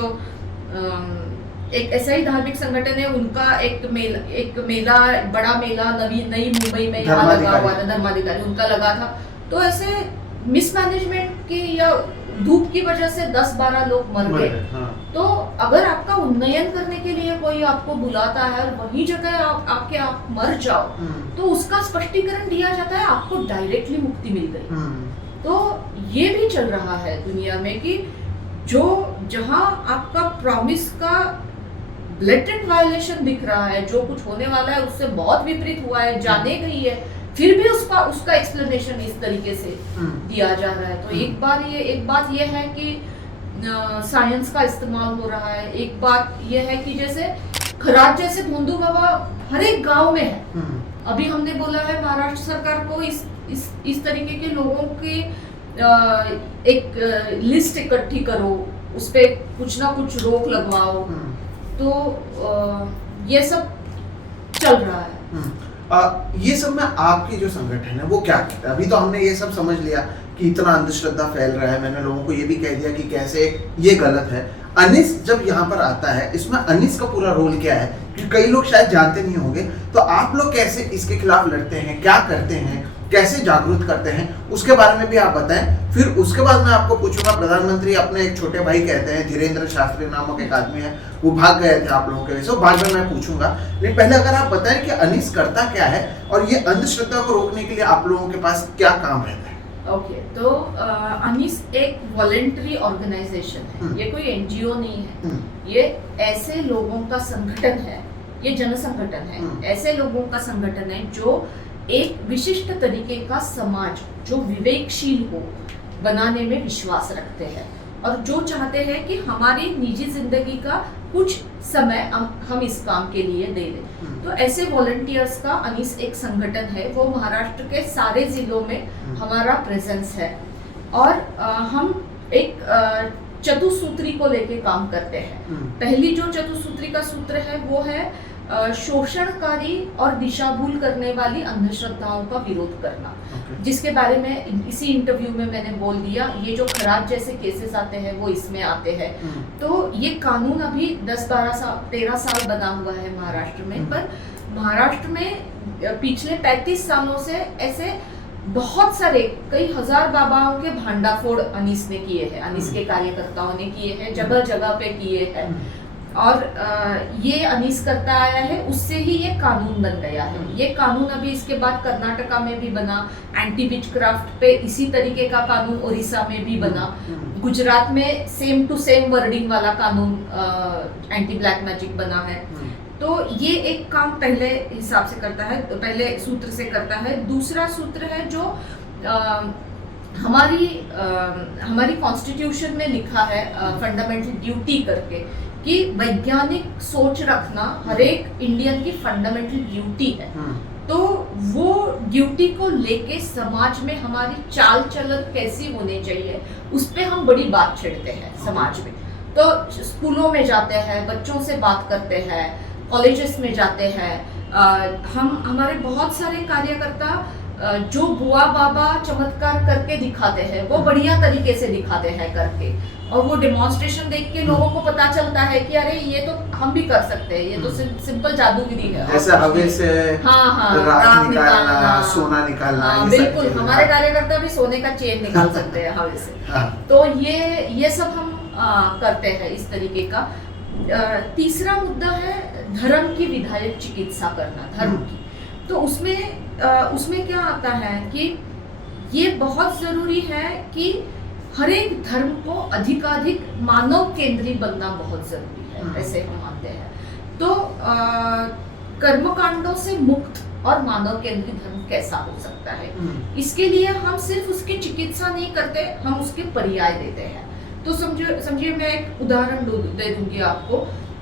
एक ऐसा ही धार्मिक संगठन है, उनका एक मेला बड़ा मेला नई मुंबई में यहाँ लगा हुआ था, धर्माधिकारी उनका लगा था। तो ऐसे मिसमैनेजमेंट की या धूप की वजह से 10-12 लोग मर गए। तो अगर आपका उन्नयन करने के लिए कोई आपको बुलाता है और वही जगह आप मर जाओ, तो उसका स्पष्टीकरण दिया जाता है, आपको डायरेक्टली मुक्ति मिल गई। तो ये भी चल रहा है दुनिया में कि जहां आपका प्रॉमिस का ब्लेटेंट वायलेशन दिख रहा है, जो कुछ होने वाला है उससे बहुत विपरीत हुआ है, जाने गई है, फिर भी उसका एक्सप्लेनेशन इस तरीके से दिया जा रहा है। तो एक बात ये है कि साइंस का इस्तेमाल हो रहा है। एक बात ये है कि जैसे खराज जैसे भोंदू बाबा हर एक गांव में है। अभी हमने बोला है महाराष्ट्र सरकार को इस तरीके के लोगों की एक लिस्ट इकट्ठी करो, उस पे कुछ ना कुछ रोक लगवाओ। तो ये सब चल रहा है। ये सब में आपके जो संगठन है वो क्या कहते हैं? अभी तो हमने ये सब समझ लिया कि इतना अंधश्रद्धा फैल रहा है, मैंने लोगों को ये भी कह दिया कि कैसे ये गलत है। अनिस जब यहाँ पर आता है, इसमें अनिस का पूरा रोल क्या है? क्योंकि कई लोग शायद जानते नहीं होंगे, तो आप लोग कैसे इसके खिलाफ लड़ते हैं, क्या करते हैं, कैसे जागरूक करते हैं, उसके बारे में भी आप बताएं। फिर उसके बाद मैं आपको पूछूंगा, प्रधानमंत्री अपने एक छोटे भाई कहते हैं, धीरेन्द्र शास्त्री नामक एक आदमी है, वो भाग गए थे आप लोगों के वजह से, बाद में मैं पूछूंगा। लेकिन पहले अगर आप बताएं कि अनिस करता क्या है और ये अंधश्रद्धा को रोकने के लिए आप लोगों के पास क्या काम रहता है? ओके, तो अनिस एक वॉलेंटरी ऑर्गेनाइजेशन है, ये कोई एनजीओ नहीं है। ये ऐसे लोगों का संगठन है, ये जन संगठन है, ऐसे लोगों का संगठन है जो एक विशिष्ट तरीके का समाज जो विवेकशील हो, बनाने में विश्वास रखते हैं और जो चाहते हैं कि हमारी निजी जिंदगी का कुछ समय हम इस काम के लिए दे दें। तो ऐसे वॉलंटियर्स का अनीस एक संगठन है, वो महाराष्ट्र के सारे जिलों में हमारा प्रेजेंस है और हम एक चतुसूत्री को लेके काम करते हैं। पहली जो चतुसूत्री का सूत्र है वो है शोषणकारी और दिशा भूल करने वाली अंधश्रद्धाओं का विरोध करना, जिसके बारे में इसी इंटरव्यू में मैंने बोल दिया। ये जो खराज जैसे केसेस आते हैं वो इसमें आते हैं। तो ये कानून अभी 10-12 साल 13 साल बना हुआ है महाराष्ट्र में, पर महाराष्ट्र में पिछले 35 सालों से ऐसे बहुत सारे कई हजार बाबाओं के भांडाफोड़ अनीस ने किए हैं, अनीस के कार्यकर्ताओं ने किए हैं, जगह जगह पे किए हैं और ये अनीस करता आया है, उससे ही ये कानून बन गया है। ये कानून अभी इसके बाद कर्नाटका में भी बना, एंटी विचक्राफ्ट पे इसी तरीके का कानून ओडिशा में भी बना, गुजरात में सेम टू सेम वर्डिंग वाला कानून एंटी ब्लैक मैजिक बना है। तो ये एक काम पहले हिसाब से करता है, पहले सूत्र से करता है। दूसरा सूत्र है जो हमारी कॉन्स्टिट्यूशन में लिखा है फंडामेंटल ड्यूटी करके, कि वैज्ञानिक सोच रखना हर एक इंडियन की फंडामेंटल ड्यूटी है। तो वो ड्यूटी को लेके समाज में हमारी चाल चलन कैसी होनी चाहिए उस पे हम बड़ी बात छेड़ते हैं समाज में। तो स्कूलों में जाते हैं, बच्चों से बात करते हैं, कॉलेजेस में जाते हैं। हमारे बहुत सारे कार्यकर्ता जो बुआ बाबा चमत्कार करके दिखाते हैं वो बढ़िया तरीके से दिखाते हैं करके, और वो डेमोन्स्ट्रेशन देख के लोगों को पता चलता है कि अरे ये तो हम भी कर सकते हैं, ये तो सिंपल जादूगिरी है। जैसे हवे से राख निकालना, सोना निकालना, बिल्कुल हमारे कार्यकर्ता भी सोने का चेन निकाल सकते हैं हवे से। तो ये सब हम करते हैं इस तरीके का। तीसरा मुद्दा है धर्म की विधायक चिकित्सा करना, धर्म की। तो उसमें क्या आता है कि ये बहुत जरूरी है कि हर एक धर्म को अधिकाधिक मानव केंद्रीय बनना बहुत जरूरी है, ऐसे हम मानते हैं। तो कर्मकांडों से मुक्त और मानव केंद्रीय धर्म कैसा हो सकता है, इसके लिए हम सिर्फ उसकी चिकित्सा नहीं करते, हम उसके पर्याय देते हैं। तो समझिए मैं एक उदाहरण दे दूंगी आपको।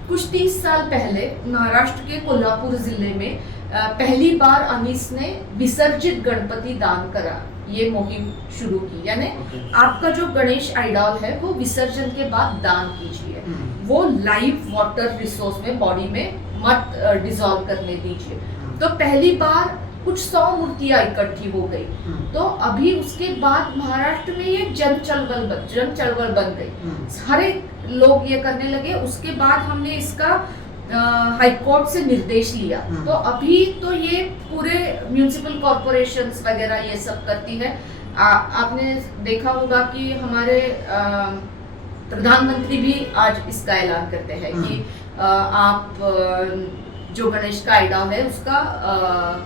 कुछ 30 साल पहले महाराष्ट्र के कोल्हापुर जिले में पहली बार अनीस ने विसर्जित गणपति दान करा, ये मुहिम शुरू की। यानी आपका जो गणेश आइडॉल है वो विसर्जन के बाद दान कीजिए, वो लाइव वाटर रिसोर्स में बॉडी में मत डिसॉल्व करने दीजिए। तो पहली बार कुछ 100 मूर्तियां इकट्ठी हो गई। तो अभी उसके बाद महाराष्ट्र में ये जन चलवल बन गई, सारे लोग ये करने लगे। उसके बाद हमने इसका हाई कोर्ट से निर्देश लिया। तो अभी तो ये पूरे म्यूनिसिपल कॉर्पोरेशंस वगैरह ये सब करती है। आपने देखा होगा कि हमारे प्रधानमंत्री भी आज इसका ऐलान करते हैं कि आप जो गणेश का आइडॉल है उसका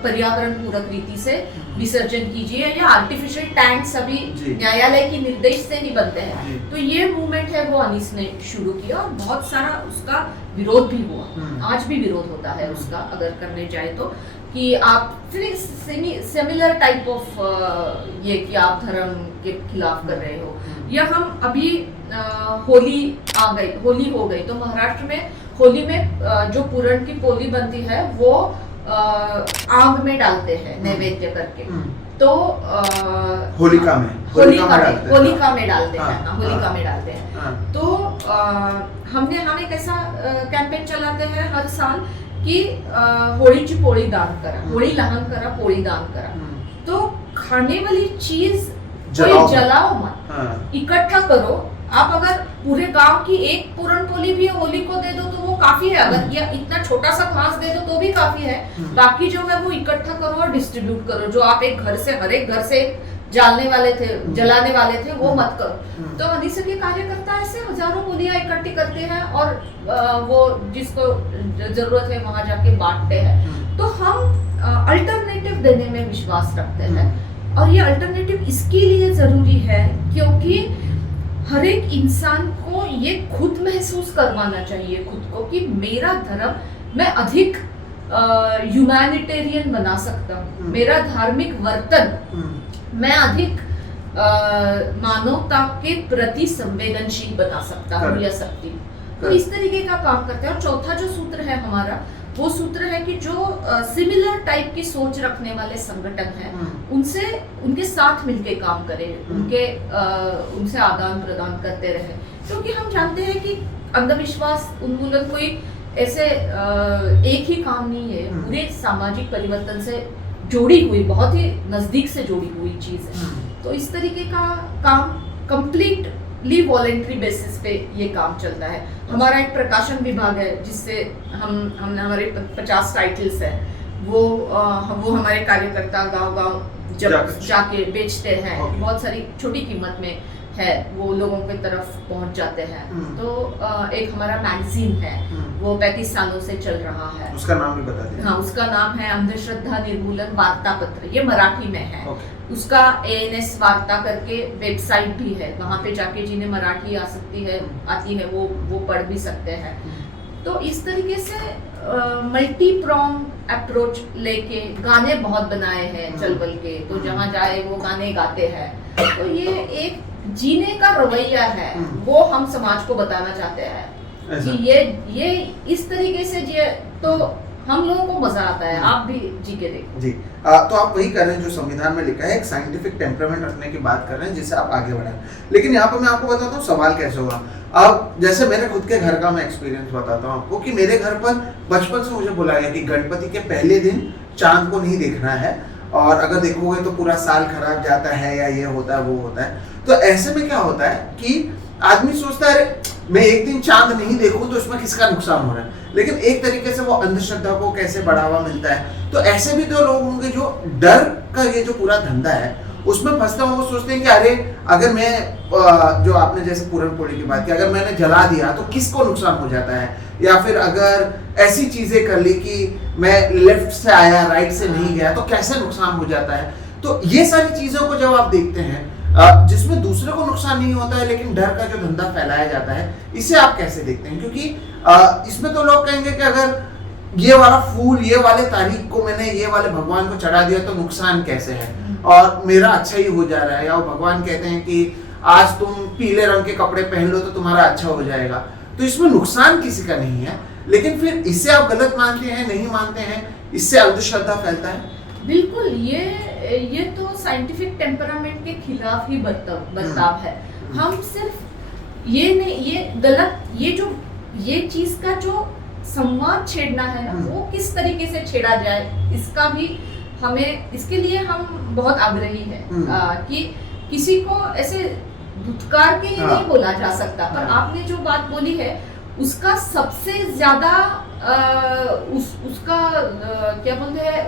पर्यावरण पूरक रीति से विसर्जन कीजिए, या आर्टिफिशियल टैंक्स अभी न्यायालय की निर्देश से नहीं बनते हैं। तो ये मूवमेंट है वो अनीस ने शुरू किया और बहुत सारा उसका विरोध भी हुआ, आज भी विरोध होता है उसका अगर करने जाए तो, कि आप फिर सिमिलर टाइप ऑफ ये कि आप धर्म के खिलाफ कर रहे हो। या हम अभी होली हो गई तो महाराष्ट्र में होली में जो पूरण की पोली बनती है वो आग में डालते हैं नैवेद्य करके। तो होलिका में डालते हैं। तो हम एक ऐसा कैंपेन चलाते हैं हर साल कि होळीची पोळी दान करा, होळी लहान करा, पोळी दान करा। तो खाने वाली चीज कोई जलाओ मत, इकट्ठा करो। आप अगर पूरे गांव की एक पूरनपोली भी होली को दे दो तो वो काफी है, अगर ये इतना छोटा सा घास दे दो तो भी काफी है। बाकी जो है वो इकट्ठा करो और डिस्ट्रीब्यूट करो। जो आप हर एक घर से जलाने वाले थे वो मत करो। तो अनीस के कार्यकर्ता ऐसे हजारों पोलियां इकट्ठी करते हैं और वो जिसको जरूरत है वहां जाके बांटते हैं। तो हम अल्टरनेटिव देने में विश्वास रखते हैं, और ये अल्टरनेटिव इसके लिए जरूरी है क्योंकि हर एक इंसान को ये खुद महसूस करवाना चाहिए खुद को कि मेरा धर्म मैं अधिक ह्यूमैनिटेरियन बना सकता हूँ, मेरा धार्मिक वर्तन मैं अधिक मानवता के प्रति संवेदनशील बना सकता हूँ या सकती हूँ। तो इस तरीके का काम करते हैं। और चौथा जो सूत्र है हमारा, वो सूत्र है कि जो सिमिलर टाइप की सोच रखने वाले संगठन हैं उनसे उनके साथ मिलके काम करें, उनसे आदान प्रदान करते रहे, क्योंकि हम जानते हैं कि अंधविश्वास उन्मूलन कोई ऐसे एक ही काम नहीं है, पूरे सामाजिक परिवर्तन से जोड़ी हुई, बहुत ही नजदीक से जोड़ी हुई चीज है। तो इस तरीके का काम कंप्लीटली वॉलेंट्री बेसिस पे ये काम चलता है। हमारा एक प्रकाशन विभाग है जिससे हमने हमारे 50 टाइटल्स है, वो हमारे कार्यकर्ता गांव-गांव जब जाके बेचते हैं, बहुत सारी छोटी कीमत में है, वो लोगों की तरफ पहुंच जाते हैं। तो एक हमारा मैगजीन है, वो 35 सालों से चल रहा है। उसका नाम भी बता दें। हाँ, उसका नाम है अंधश्रद्धा निर्मूलन वार्ता पत्र, ये मराठी में है। उसका ANS वार्ता करके वेबसाइट भी है, वहां पे जाके जिन्हें मराठी आती है वो पढ़ भी सकते हैं। तो इस तरीके से मल्टी प्रॉन्ग अप्रोच लेके गाने बहुत बनाए हैं चलबल के, तो जहां जाए वो गाने गाते हैं। तो ये एक जीने का रवैया है, वो हम समाज को बताना चाहते हैं कि ये इस तरीके से जिए तो हम लोगों को मजा आता है। आप भी जी के देखो जी। तो आप वही कर रहे हैं जो संविधान में लिखा है, एक साइंटिफिक टेम्परामेंट रखने की बात कर रहे हैं जिससे आप आगे बढ़ाएं। लेकिन यहाँ पर मैं आपको बताता हूँ सवाल कैसे होगा। अब जैसे मेरे खुद के घर का मैं एक्सपीरियंस बताता हूँ आपको, कि मेरे घर पर बचपन से मुझे बुलाया गया कि गणपति के पहले दिन चांद को नहीं देखना है, और अगर देखोगे तो पूरा साल खराब जाता है, या ये होता है वो होता है। तो ऐसे में क्या होता है कि आदमी सोचता है अरे मैं एक दिन चांद नहीं देखूं तो इसमें किसका नुकसान हो रहा है, लेकिन एक तरीके से वो अंधश्रद्धा को कैसे बढ़ावा मिलता है। तो ऐसे भी तो लोग होंगे जो डर का ये जो पूरा धंधा है उसमें फंसते हैं। वो सोचते हैं कि अरे अगर मैं जो आपने जैसे पूरन पोड़ी की बात की, अगर मैंने जला दिया तो किसको नुकसान हो जाता है, या फिर अगर ऐसी चीजें कर ली कि मैं लेफ्ट से आया राइट से नहीं गया तो कैसे नुकसान हो जाता है। तो ये सारी चीजों को जब आप देखते हैं जिसमें दूसरे को नुकसान नहीं होता है, लेकिन डर का जो धंधा फैलाया जाता है, इसे आप कैसे देखते हैं? क्योंकि इसमें तो लोग कहेंगे कि अगर ये वाला फूल ये वाले तारीख को मैंने ये वाले भगवान को चढ़ा दिया तो नुकसान कैसे है, और मेरा अच्छा ही हो जा रहा है। या वो भगवान कहते हैं कि आज तुम पीले रंग के कपड़े पहन लो तो तुम्हारा अच्छा हो जाएगा, तो इसमें नुकसान किसी का नहीं है, लेकिन फिर इससे आप गलत मानते हैं, नहीं मानते हैं, इससे अंधश्रद्धा फैलता है। बिल्कुल, ये तो साइंटिफिक टेम्परामेंट के खिलाफ ही बर्ताव है। हम सिर्फ ये नहीं, ये गलत, ये चीज का जो संवाद छेड़ना है ना, वो किस तरीके से छेड़ा जाए, इसका भी इसके लिए हम बहुत आग्रही है कि किसी को ऐसे धुतकार के ही नहीं बोला जा सकता। पर आपने जो बात बोली है उसका सबसे ज्यादा उसका क्या बोलते हैं,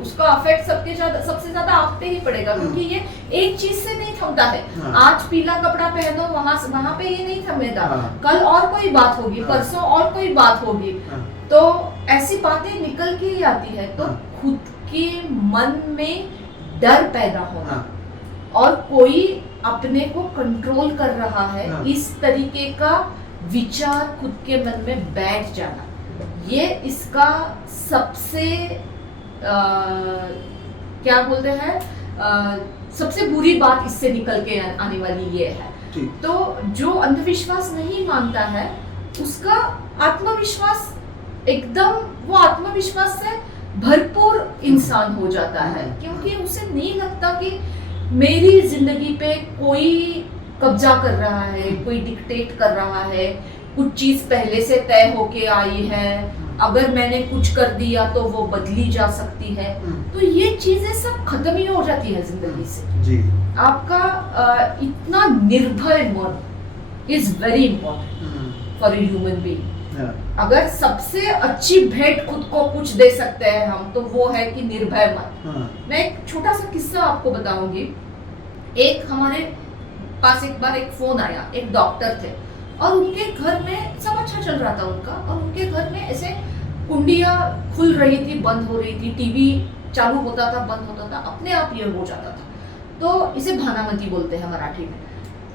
उसका अफेक्ट सबसे ज्यादा आप पे ही पड़ेगा, क्योंकि ये एक चीज से नहीं थमता है। आज पीला कपड़ा पहनो, वहां पे ये नहीं थमेगा, कल और कोई बात होगी, परसों और कोई बात होगी, तो ऐसी बातें निकल के ही आती है। तो खुद के मन में डर पैदा होना और कोई अपने को कंट्रोल कर रहा है, इस तरीके का विचार खुद के मन में बैठ जाना, ये इसका सबसे क्या बोलते हैं, सबसे बुरी बात इससे निकल के आने वाली ये है। तो जो अंधविश्वास नहीं मानता है उसका आत्मविश्वास एकदम, वो आत्मविश्वास से भरपूर इंसान हो जाता है, क्योंकि उसे नहीं लगता कि मेरी जिंदगी पे कोई कब्जा कर रहा है, कोई डिक्टेट कर रहा है, कुछ चीज पहले से तय होके आई है, अगर मैंने कुछ कर दिया तो वो बदली जा सकती है। तो ये चीजें सब खत्म ही हो जाती है जिंदगी से जी। आपका इतना निर्भय मन is very important for a human being. अगर सबसे अच्छी भेंट खुद को कुछ दे सकते हैं हम, तो वो है कि निर्भय मन। मैं एक छोटा सा किस्सा आपको बताऊंगी। एक हमारे पास एक बार एक फोन आया, एक डॉक्टर थे और उनके घर में सब अच्छा चल रहा था उनका, और उनके घर में ऐसे कुंडियां खुल रही थी, बंद हो रही थी, टीवी चालू होता था, बंद होता था, अपने आप ये हो जाता था। तो इसे भानामती बोलते हैं मराठी में।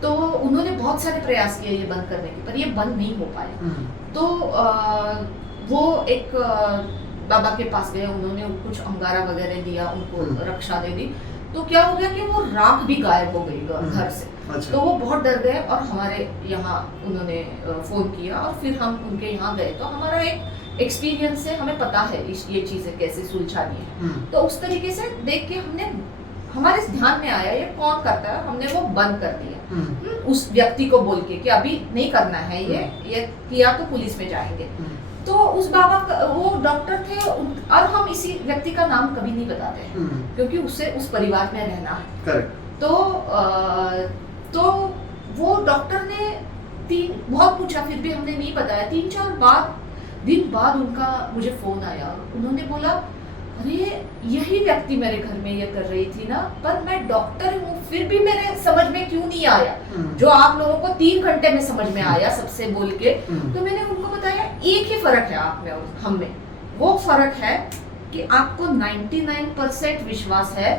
तो उन्होंने बहुत सारे प्रयास किए ये बंद करने के, पर ये बंद नहीं हो पाया। तो वो एक बाबा के पास गए, उन्होंने कुछ अंगारा वगैरह दिया, उनको रक्षा दे दी। तो क्या हो गया कि वो राख भी गायब हो गई घर से। अच्छा। तो वो बहुत डर गए और हमारे यहाँ उन्होंने फोन किया और फिर हम उनके यहाँ गए। तो हमारा एक एक्सपीरियंस से हमें पता है ये चीजें कैसे सुलझानी है। तो उस तरीके से देख के हमने, हमारे ध्यान में आया ये कौन करता है, हमने वो बंद कर दिया उस व्यक्ति को बोल के कि अभी नहीं करना है ये किया तो पुलिस में जाएंगे। तो उस बाबा का, वो डॉक्टर थे और हम इसी व्यक्ति का नाम कभी नहीं बताते हैं क्योंकि उससे उस परिवार में रहना है। करेक्ट। तो वो डॉक्टर ने बहुत पूछा फिर भी हमने नहीं बताया। 3-4 दिन बाद उनका मुझे फोन आया, उन्होंने बोला अरे यही व्यक्ति मेरे घर में ये कर रही थी ना, पर मैं डॉक्टर हूँ फिर भी मेरे समझ में क्यों नहीं आया जो आप लोगों को 3 घंटे में समझ में आया सबसे बोल के। तो मैंने उनको बताया एक ही फर्क है आप में और हम में, वो फर्क है कि आपको 99% विश्वास है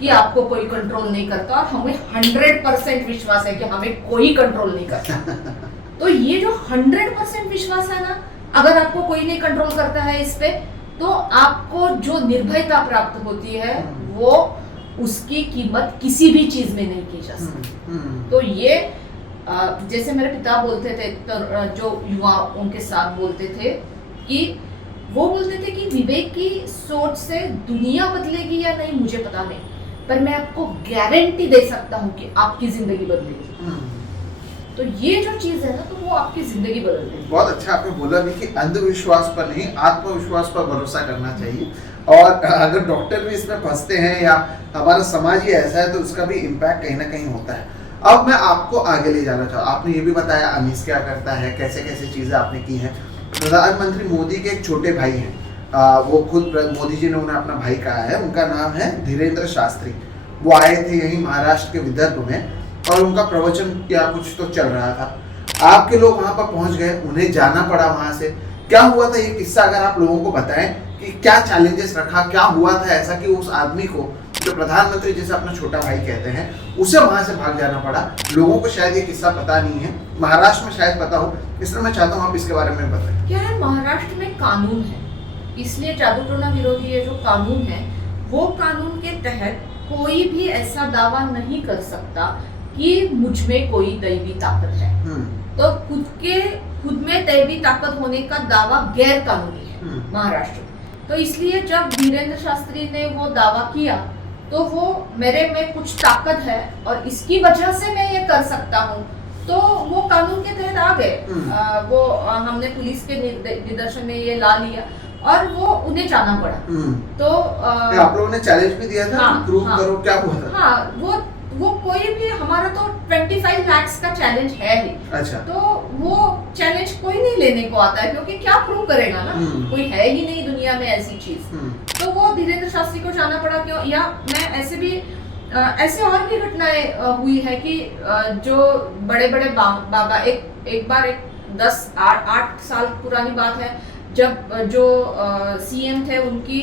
कि आपको कोई कंट्रोल नहीं करता और हमें 100% विश्वास है कि हमें कोई कंट्रोल नहीं करता। तो ये जो 100% विश्वास है ना, अगर आपको कोई नहीं कंट्रोल करता है इस पे, तो आपको जो निर्भयता प्राप्त होती है वो उसकी कीमत किसी भी चीज में नहीं की जा सकती। तो ये जैसे मेरे पिता बोलते थे, तो जो युवा उनके साथ बोलते थे कि वो बोलते थे कि विवेक की सोच से दुनिया बदलेगी या नहीं मुझे पता नहीं, पर मैं आपको गारंटी दे सकता हूँ कि आपकी जिंदगी बदलेगी। तो ये जो चीज है ना, तो वो आपकी जिंदगी बदल देगी। बहुत अच्छा आपने बोला भी कि अंधविश्वास पर नहीं, आत्मविश्वास पर भरोसा करना चाहिए। और अगर डॉक्टर भी इसमें फंसते हैं या हमारा समाज ही ऐसा है तो उसका भी इम्पैक्ट कहीं ना कहीं होता है। अब मैं आपको आगे ले जाना चाहूँ, आपने ये भी बताया अनीस क्या करता है, कैसे कैसे चीजें आपने की हैं। प्रधानमंत्री मोदी के एक छोटे भाई हैं, वो खुद मोदी जी ने उन्हें अपना भाई कहा है, उनका नाम है धीरेन्द्र शास्त्री। वो आए थे यहीं महाराष्ट्र के विदर्भ में और उनका प्रवचन या कुछ तो चल रहा था। आपके लोग वहां पर पहुंच गए, उन्हें जाना पड़ा वहां से। क्या हुआ था ये किस्सा अगर आप लोगों को बताएं कि क्या चैलेंजेस रखा, क्या हुआ था ऐसा कि उस आदमी को, जो प्रधानमंत्री जिसे अपना छोटा भाई कहते हैं, उसे वहां से भाग जाना पड़ा। लोगों को शायद ये किस्सा पता नहीं है, महाराष्ट्र में शायद पता हो, इसलिए मैं चाहता हूँ आप इसके बारे में बताएं। क्या है, महाराष्ट्र में कानून है, इसलिए जादू टोना विरोधी ये जो कानून है, वो कानून के तहत कोई भी ऐसा दावा नहीं कर सकता कि मुझ में कोई दैवी ताकत है। तो खुद में दैवी ताकत होने का दावा गैर कानूनी है महाराष्ट्र में। तो इसलिए जब धीरेन्द्र शास्त्री ने वो दावा किया तो वो मेरे में कुछ ताकत है और इसकी वजह से मैं ये कर सकता हूँ, तो वो कानून के तहत आ गए। वो हमने पुलिस के निदर्शन में ये ला लिया और वो उन्हें जाना पड़ा। तो आप लोगों ने चैलेंज भी दिया था, प्रूव करो, क्या हुआ था? हाँ, वो कोई भी, हमारा तो 25 लाख का चैलेंज है ही। अच्छा। तो वो चैलेंज कोई नहीं लेने को आता है क्योंकि क्या प्रूव करेगा ना, कोई है ही नहीं दुनिया में ऐसी चीज। तो वो धीरेन्द्र शास्त्री को जाना पड़ा क्यों, या मैं ऐसे भी ऐसे और भी घटनाएं हुई है कि जो बड़े बड़े बाबा, एक बार 8 साल पुरानी बात है, जब जो सीएम थे उनकी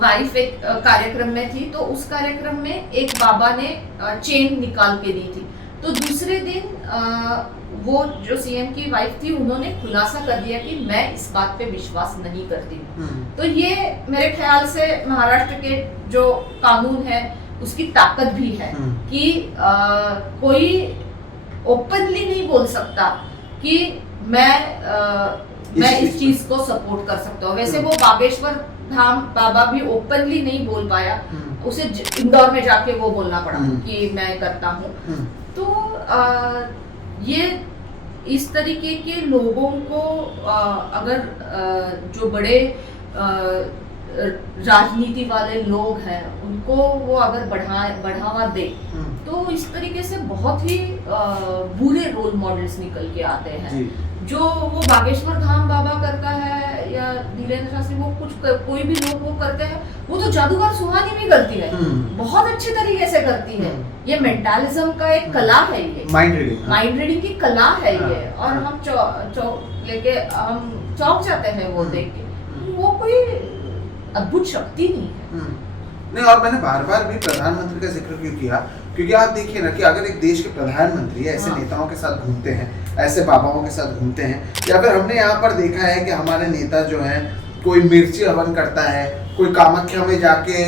वाइफ एक कार्यक्रम में थी, तो उस कार्यक्रम में एक बाबा ने चेन निकाल के दी थी। तो दूसरे दिन वो जो सीएम की वाइफ थी, उन्होंने खुलासा कर दिया कि मैं इस बात पे विश्वास नहीं करती हूँ। तो ये मेरे ख्याल से महाराष्ट्र के जो कानून है उसकी ताकत भी है कि कोई ओपनली नहीं बोल सकता कि मैं इस चीज को सपोर्ट कर सकता हूँ। वैसे वो बागेश्वर धाम बाबा भी ओपनली नहीं बोल पाया, उसे इंदौर में जाके वो बोलना पड़ा कि मैं करता हूँ। तो ये इस तरीके के लोगों को अगर जो बड़े राजनीति वाले लोग हैं उनको वो अगर बढ़ावा दे तो इस तरीके से बहुत ही बुरे रोल मॉडल्स निकल के आते हैं। जो वो बागेश्वर धाम बाबा करता है या धीरेन्द्र शास्त्री, वो कोई भी लोग वो करते हैं, वो तो जादूगर सुहानी भी करती है, बहुत अच्छे तरीके से करती है। ये मेंटालिज्म का एक कला है, ये माइंड रीडिंग की कला है ये। और हम लेके हम चौंक जाते हैं वो देख के, वो कोई अद्भुत शक्ति नहीं है। नहीं, और मैंने बार बार भी प्रधानमंत्री का जिक्र क्यों किया, क्योंकि आप देखिए ना कि अगर एक देश के प्रधानमंत्री ऐसे नेताओं के साथ घूमते हैं, ऐसे बाबाओं के साथ घूमते हैं, या फिर हमने यहाँ पर देखा है कि हमारे नेता जो हैं कोई मिर्ची हवन करता है, कोई कामाख्या में जाके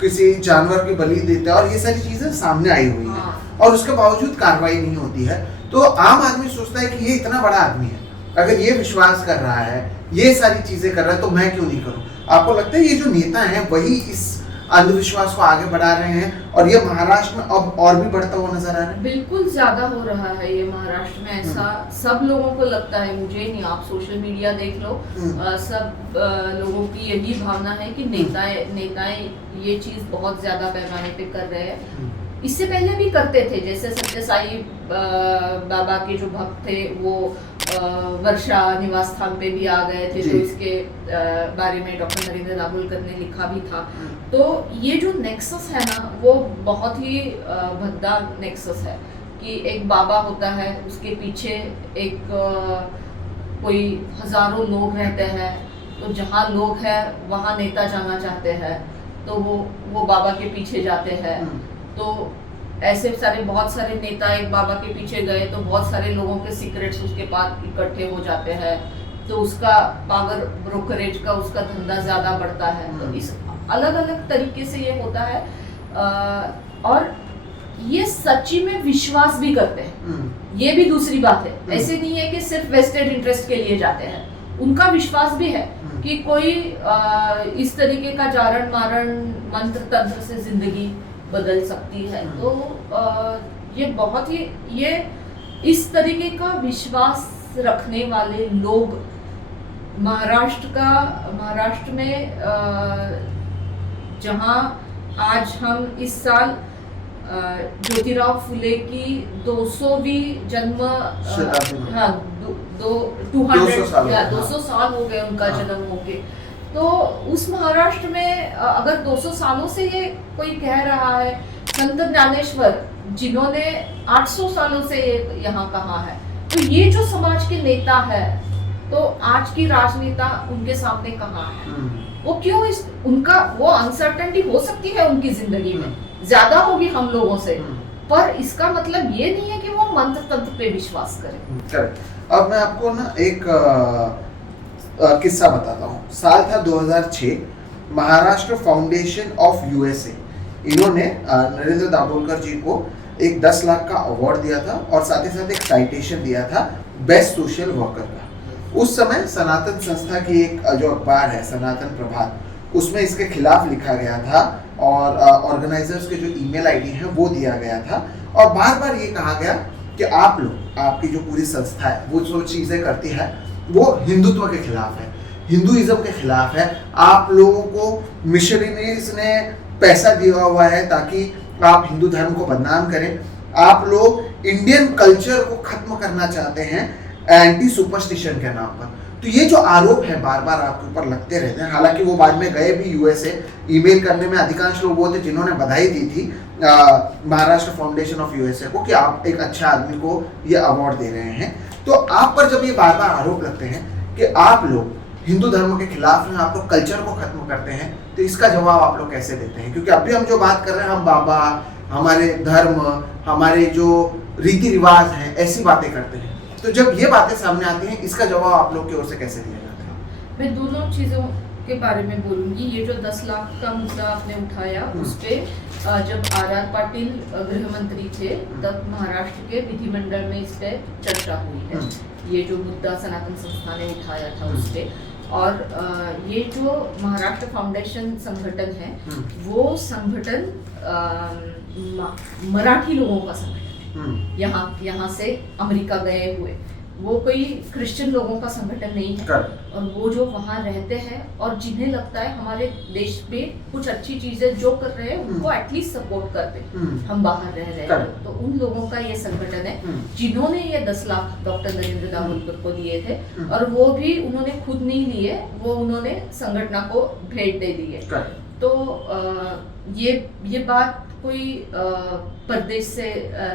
किसी जानवर की बलि देते हैं और ये सारी चीजें सामने आई हुई है हाँ। और उसके बावजूद कार्रवाई नहीं होती है। तो आम आदमी सोचता है कि ये इतना बड़ा आदमी है, अगर ये विश्वास कर रहा है, ये सारी चीजें कर रहा है, तो मैं क्यों नहीं करूं। आपको लगता है ये जो नेता हैं वही इस अंधविश्वास को आगे बढ़ा रहे हैं और ये महाराष्ट्र में अब और भी बढ़ता हुआ नजर आ रहा है? बिल्कुल ज्यादा हो रहा है ये महाराष्ट्र में, ऐसा सब लोगों को लगता है, मुझे नहीं, आप सोशल मीडिया देख लो, सब लोगों की यही भावना है कि नेताएं ये चीज बहुत ज्यादा पैमाने पे कर रहे हैं। इससे पहले भी करते थे, जैसे सत्य साई बाबा के जो भक्त थे वो वर्षा निवास स्थान पे भी आ गए थे, तो इसके बारे में डॉक्टर नरेंद्र दाभोलकर ने लिखा भी था। तो ये जो नेक्सस है ना, वो बहुत ही भद्दा नेक्सस है कि एक बाबा होता है, उसके पीछे एक कोई हजारों लोग रहते हैं, तो जहाँ लोग हैं वहाँ नेता जाना चाहते हैं, तो वो बाबा के पीछे जाते हैं। तो ऐसे बहुत सारे नेता एक बाबा के पीछे गए तो बहुत सारे लोगों के सीक्रेट्स उसके पास इकट्ठे हो जाते हैं, तो उसका पावर ब्रोकरेज का उसका धंधा ज्यादा बढ़ता है। तो इस अलग अलग तरीके से ये होता है और ये सच्ची में विश्वास भी करते हैं, ये भी दूसरी बात है। ऐसे नहीं है कि सिर्फ वेस्टेड इंटरेस्ट के लिए जाते हैं, उनका विश्वास भी है कि कोई इस तरीके का जारण मारण मंत्र तंत्र से जिंदगी बदल सकती है। तो ये बहुत ही ये इस तरीके का विश्वास रखने वाले लोग महाराष्ट्र में जहां आज हम इस साल ज्योतिराव फुले की 200वीं जन्म 200 साल हो गए उनका जन्म हो गए। तो उस महाराष्ट्र में अगर 200 सालों से ये कोई कह रहा है, संत ज्ञानेश्वर जिन्होंने 800 सालों से यहाँ कहा है, तो ये जो समाज के नेता है, तो आज की राजनेता उनके सामने कहाँ है? वो क्यों उनका वो अनसर्टेनिटी हो सकती है उनकी जिंदगी में, ज्यादा होगी हम लोगों से, पर इसका मतलब ये नहीं है कि वो मंत्र तंत्र पे विश्वास करें। करेक्ट। अब मैं आपको ना एक किस्सा बताता हूँ। साल था 2006, महाराष्ट्र फाउंडेशन ऑफ यूएसए, इन्होंने नरेंद्र दाभोलकर जी को एक 10 लाख का अवार्ड दिया था और साथ ही साथ एक साइटेशन दिया था बेस्ट सोशल वर्कर का। उस समय सनातन संस्था की एक जो अखबार है सनातन प्रभात, उसमें इसके खिलाफ लिखा गया था और ऑर्गेनाइजर्स के जो ईमेल आईडी है वो दिया गया था और बार बार ये कहा गया कि आप लोग, आपकी जो पूरी संस्था है वो जो चीज़ें करती है वो हिंदुत्व के खिलाफ है, हिंदुइज्म के खिलाफ है। आप लोगों को मिशनरीज ने पैसा दिया हुआ है ताकि आप हिंदू धर्म को बदनाम करें। आप लोग इंडियन कल्चर को खत्म करना चाहते हैं एंटी सुपरस्टिशन के नाम पर। तो ये जो आरोप है बार बार आपके ऊपर लगते रहते हैं। हालांकि वो बाद में गए भी यूएसए, ईमेल करने में अधिकांश लोग वो थे जिन्होंने बधाई दी थी महाराष्ट्र फाउंडेशन ऑफ यूएसए को कि आप एक अच्छे आदमी को ये अवार्ड दे रहे हैं। तो आप पर जब ये बार बार आरोप लगते हैं कि आप लोग हिंदू धर्म के खिलाफ हैं, आप लोग कल्चर को खत्म करते हैं, तो इसका जवाब आप लोग कैसे देते हैं? क्योंकि अभी हम जो बात कर रहे हैं, हम बाबा, हमारे धर्म, हमारे जो रीति रिवाज हैं, ऐसी बातें करते हैं। तो जब ये बातें सामने आती हैं, इसका जवाब आप लोग की ओर से कैसे दिया जाता है? मैं दोनों चीज़ों के बारे में बोलूँगी। ये जो 10 लाख का मुद्दा आपने उठाया, उस पर जब आर पाटिल गृह मंत्री थे तब महाराष्ट्र के विधिमंडल में इस पर चर्चा हुई है। ये जो मुद्दा सनातन संस्था ने उठाया था उस पर, और ये जो महाराष्ट्र फाउंडेशन संगठन है वो संगठन मराठी लोगों का संगठन है, यहाँ से अमेरिका गए हुए, वो कोई क्रिश्चियन लोगों का संगठन नहीं है। और वो जो वहाँ रहते हैं और जिन्हें लगता है हमारे देश में कुछ अच्छी चीजें जो कर रहे हैं उनको एटलीस्ट सपोर्ट करते, हम बाहर रह रहे हैं, तो उन लोगों का ये संगठन है जिन्होंने ये 10 लाख डॉक्टर नरेंद्र दाभोलकर को दिए थे। और वो भी उन्होंने खुद नहीं लिए, वो उन्होंने संगठन को भेंट दे दी है। तो ये बात कोई परदेश से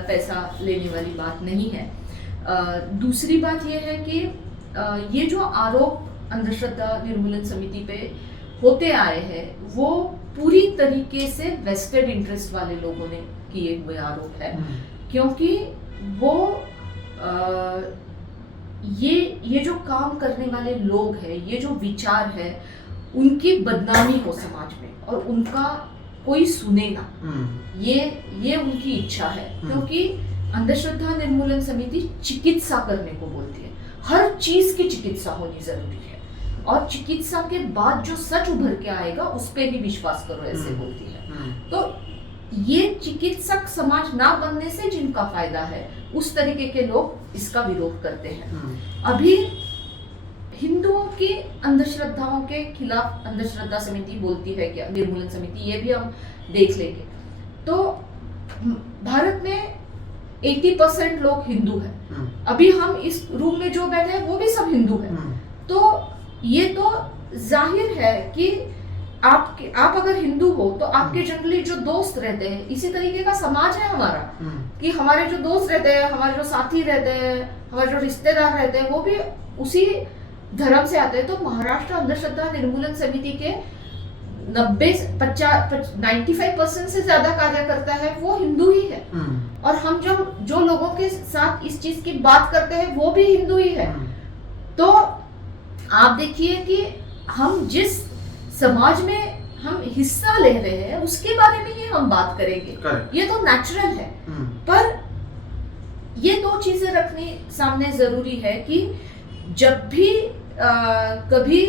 पैसा लेने वाली बात नहीं है। दूसरी बात यह है कि ये जो आरोप अंधश्रद्धा निर्मूलन समिति पे होते आए हैं वो पूरी तरीके से वेस्टेड इंटरेस्ट वाले लोगों ने किए हुए आरोप है, क्योंकि वो ये जो काम करने वाले लोग हैं, ये जो विचार है, उनकी बदनामी हो समाज में और कोई सुने ना, ये उनकी इच्छा है। क्योंकि अंधश्रद्धा निर्मूलन समिति चिकित्सा करने को बोलती है, हर चीज की चिकित्सा होनी जरूरी है, और चिकित्सा के बाद जो सच उभर के आएगा उस पे भी विश्वास करो, ऐसे बोलती है। तो ये चिकित्सक समाज ना बनने से जिनका फायदा है, उस तरीके के लोग इसका विरोध करते हैं। अभी हिंदुओं की अंधश्रद्धाओं के खिलाफ अंधश्रद्धा समिति बोलती है क्या, निर्मूलन समिति, ये भी हम देख लेंगे। तो भारत में 80% लोग हिंदू हैं। अभी हम इस रूम में जो बैठे हैं वो भी सब हिंदू हैं। तो ये तो जाहिर है कि आप अगर हिंदू हो तो आपके जनरली जो दोस्त रहते हैं, इसी तरीके का समाज है हमारा, कि हमारे जो दोस्त रहते हैं, हमारे जो साथी रहते हैं, हमारे जो रिश्तेदार रहते हैं, वो भी उसी धर्म से आते हैं। तो महाराष्ट्र अंधश्रद्धा निर्मूलन समिति के 95% से ज्यादा कार्यकर्ता है वो हिंदू ही है। और हम जो लोगों के साथ इस चीज की बात करते हैं वो भी हिंदू ही है। तो आप देखिए कि हम जिस समाज में हम हिस्सा ले रहे हैं उसके बारे में ही हम बात करेंगे, ये तो नेचुरल है। पर ये दो चीजें रखनी सामने जरूरी है कि जब भी कभी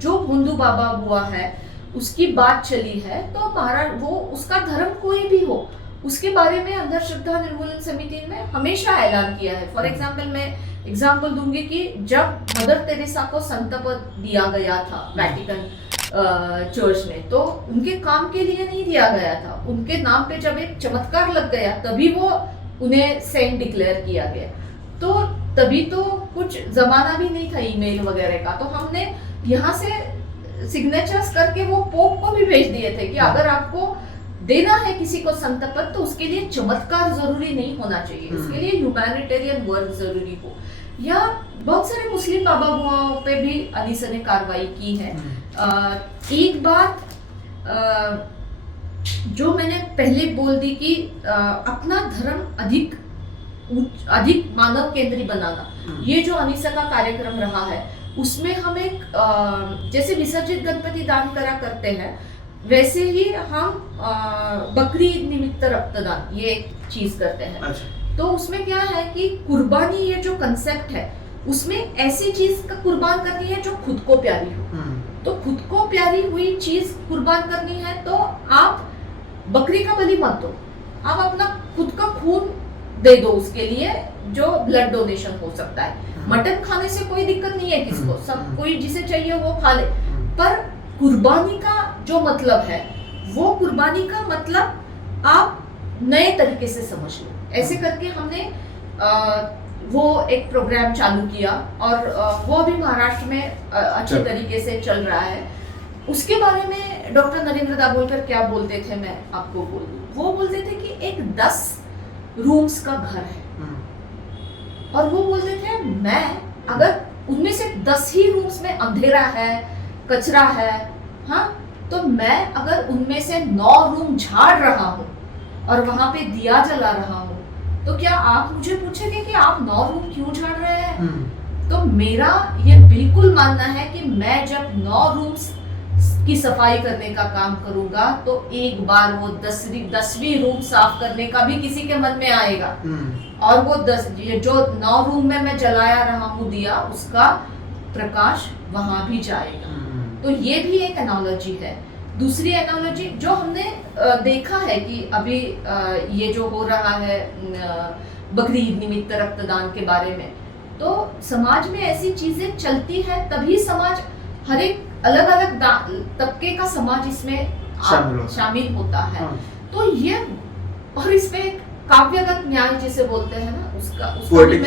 जो भोंदू बाबा हुआ है उसकी बात चली है, तो महाराज वो उसका धर्म कोई भी हो, उसके बारे में अंधश्रद्धा निर्मूलन समिति ने हमेशा ऐलान किया है। फॉर एग्जाम्पल मैं एग्जाम्पल दूंगी कि जब मदर तेरेसा को संत पद दिया गया था वेटिकन चर्च में, तो उनके काम के लिए नहीं दिया गया था, उनके नाम पे जब एक चमत्कार लग गया तभी वो उन्हें सेंट डिक्लेयर किया गया। तो तभी तो कुछ जमाना भी नहीं था ईमेल वगैरह का, तो हमने यहाँ से सिग्नेचर्स करके वो पोप को भी भेज दिए थे कि अगर आपको देना है किसी को संत पद तो उसके लिए चमत्कार जरूरी नहीं होना चाहिए, उसके लिए ह्यूमैनिटेरियन वर्क जरूरी हो। या बहुत सारे मुस्लिम बाबा बुआओं पे भी अनीसा ने कार्रवाई की है। एक बात जो मैंने पहले बोल दी कि अपना धर्म अधिक मानव केंद्री बनाना, ये जो अनीसा का कार्यक्रम रहा है उसमें हम एक जैसे विसर्जित गणपति दान करा करते हैं वैसे ही हम बकरी ईद निमित्त रक्तदान ये एक चीज करते हैं। अच्छा। तो उसमें क्या है कि कुर्बानी ये जो कंसेप्ट है उसमें ऐसी चीज का कुर्बान करनी है जो खुद को प्यारी हो। तो खुद को प्यारी हुई चीज कुर्बान करनी है तो आप बकरी का बलि मत दो, आप अपना खुद का खून दे दो उसके लिए, जो ब्लड डोनेशन हो सकता है। मटन खाने से कोई दिक्कत नहीं है किसको, सब कोई जिसे चाहिए वो खा ले, पर कुर्बानी का जो मतलब है वो कुर्बानी का मतलब आप नए तरीके से समझ लो। ऐसे करके हमने वो एक प्रोग्राम चालू किया और वो भी महाराष्ट्र में अच्छे तरीके से चल रहा है। उसके बारे में डॉक्टर नरेंद्र दाभोलकर क्या बोलते थे मैं आपको बोल दूं। वो बोलते थे कि एक 10 रूम्स का घर है और वो बोलते थे मैं अगर उनमें से 10 ही रूम्स में अंधेरा है, कचरा है, हाँ, तो मैं अगर उनमें से 9 रूम झाड़ रहा हूँ और वहां पे दिया जला रहा हूँ तो क्या आप मुझे पूछेंगे कि आप 9 रूम क्यों झाड़ रहे हैं? तो मेरा ये बिल्कुल मानना है कि मैं जब 9 रूम्स की सफाई करने का काम करूंगा तो एक बार वो 10वीं रूम साफ करने का भी किसी के मन में आएगा और वो 10 जो 9 रूम में मैं जलाया रहा हूँ दिया उसका प्रकाश वहां भी जाएगा। तो ये भी एक एनालॉजी है। दूसरी एनालॉजी जो हमने देखा है कि अभी ये जो हो रहा है बकरी ईद निमित्त रक्तदान के बारे में, तो समाज में ऐसी चीजें चलती है तभी समाज हर एक अलग अलग तबके का समाज इसमें शामिल होता है। तो ये और इसमें काव्यगत न्याय जिसे बोलते हैं ना उसका पोएटिक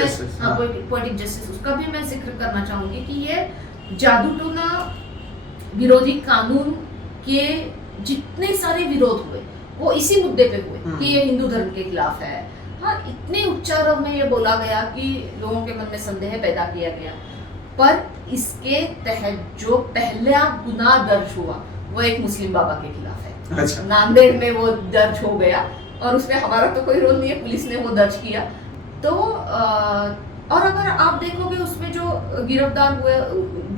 जस्टिस उसका भी मैं जिक्र करना चाहूंगी कि ये जादू टोना विरोधी कानून के जितने सारे विरोध हुए वो इसी मुद्दे पे हुए कि ये हिंदू धर्म के खिलाफ है। हाँ, इतने उच्चारों में ये बोला गया कि लोगों के मन में संदेह पैदा किया गया, पर इसके तहत जो पहला गुनाह दर्ज हुआ वो एक मुस्लिम बाबा के खिलाफ है। अच्छा। नांदेड़ में वो दर्ज हो गया और उसमें हमारा तो कोई रोल नहीं है, पुलिस ने वो दर्ज किया। तो और अगर आप देखोगे उसमें जो गिरफ्तार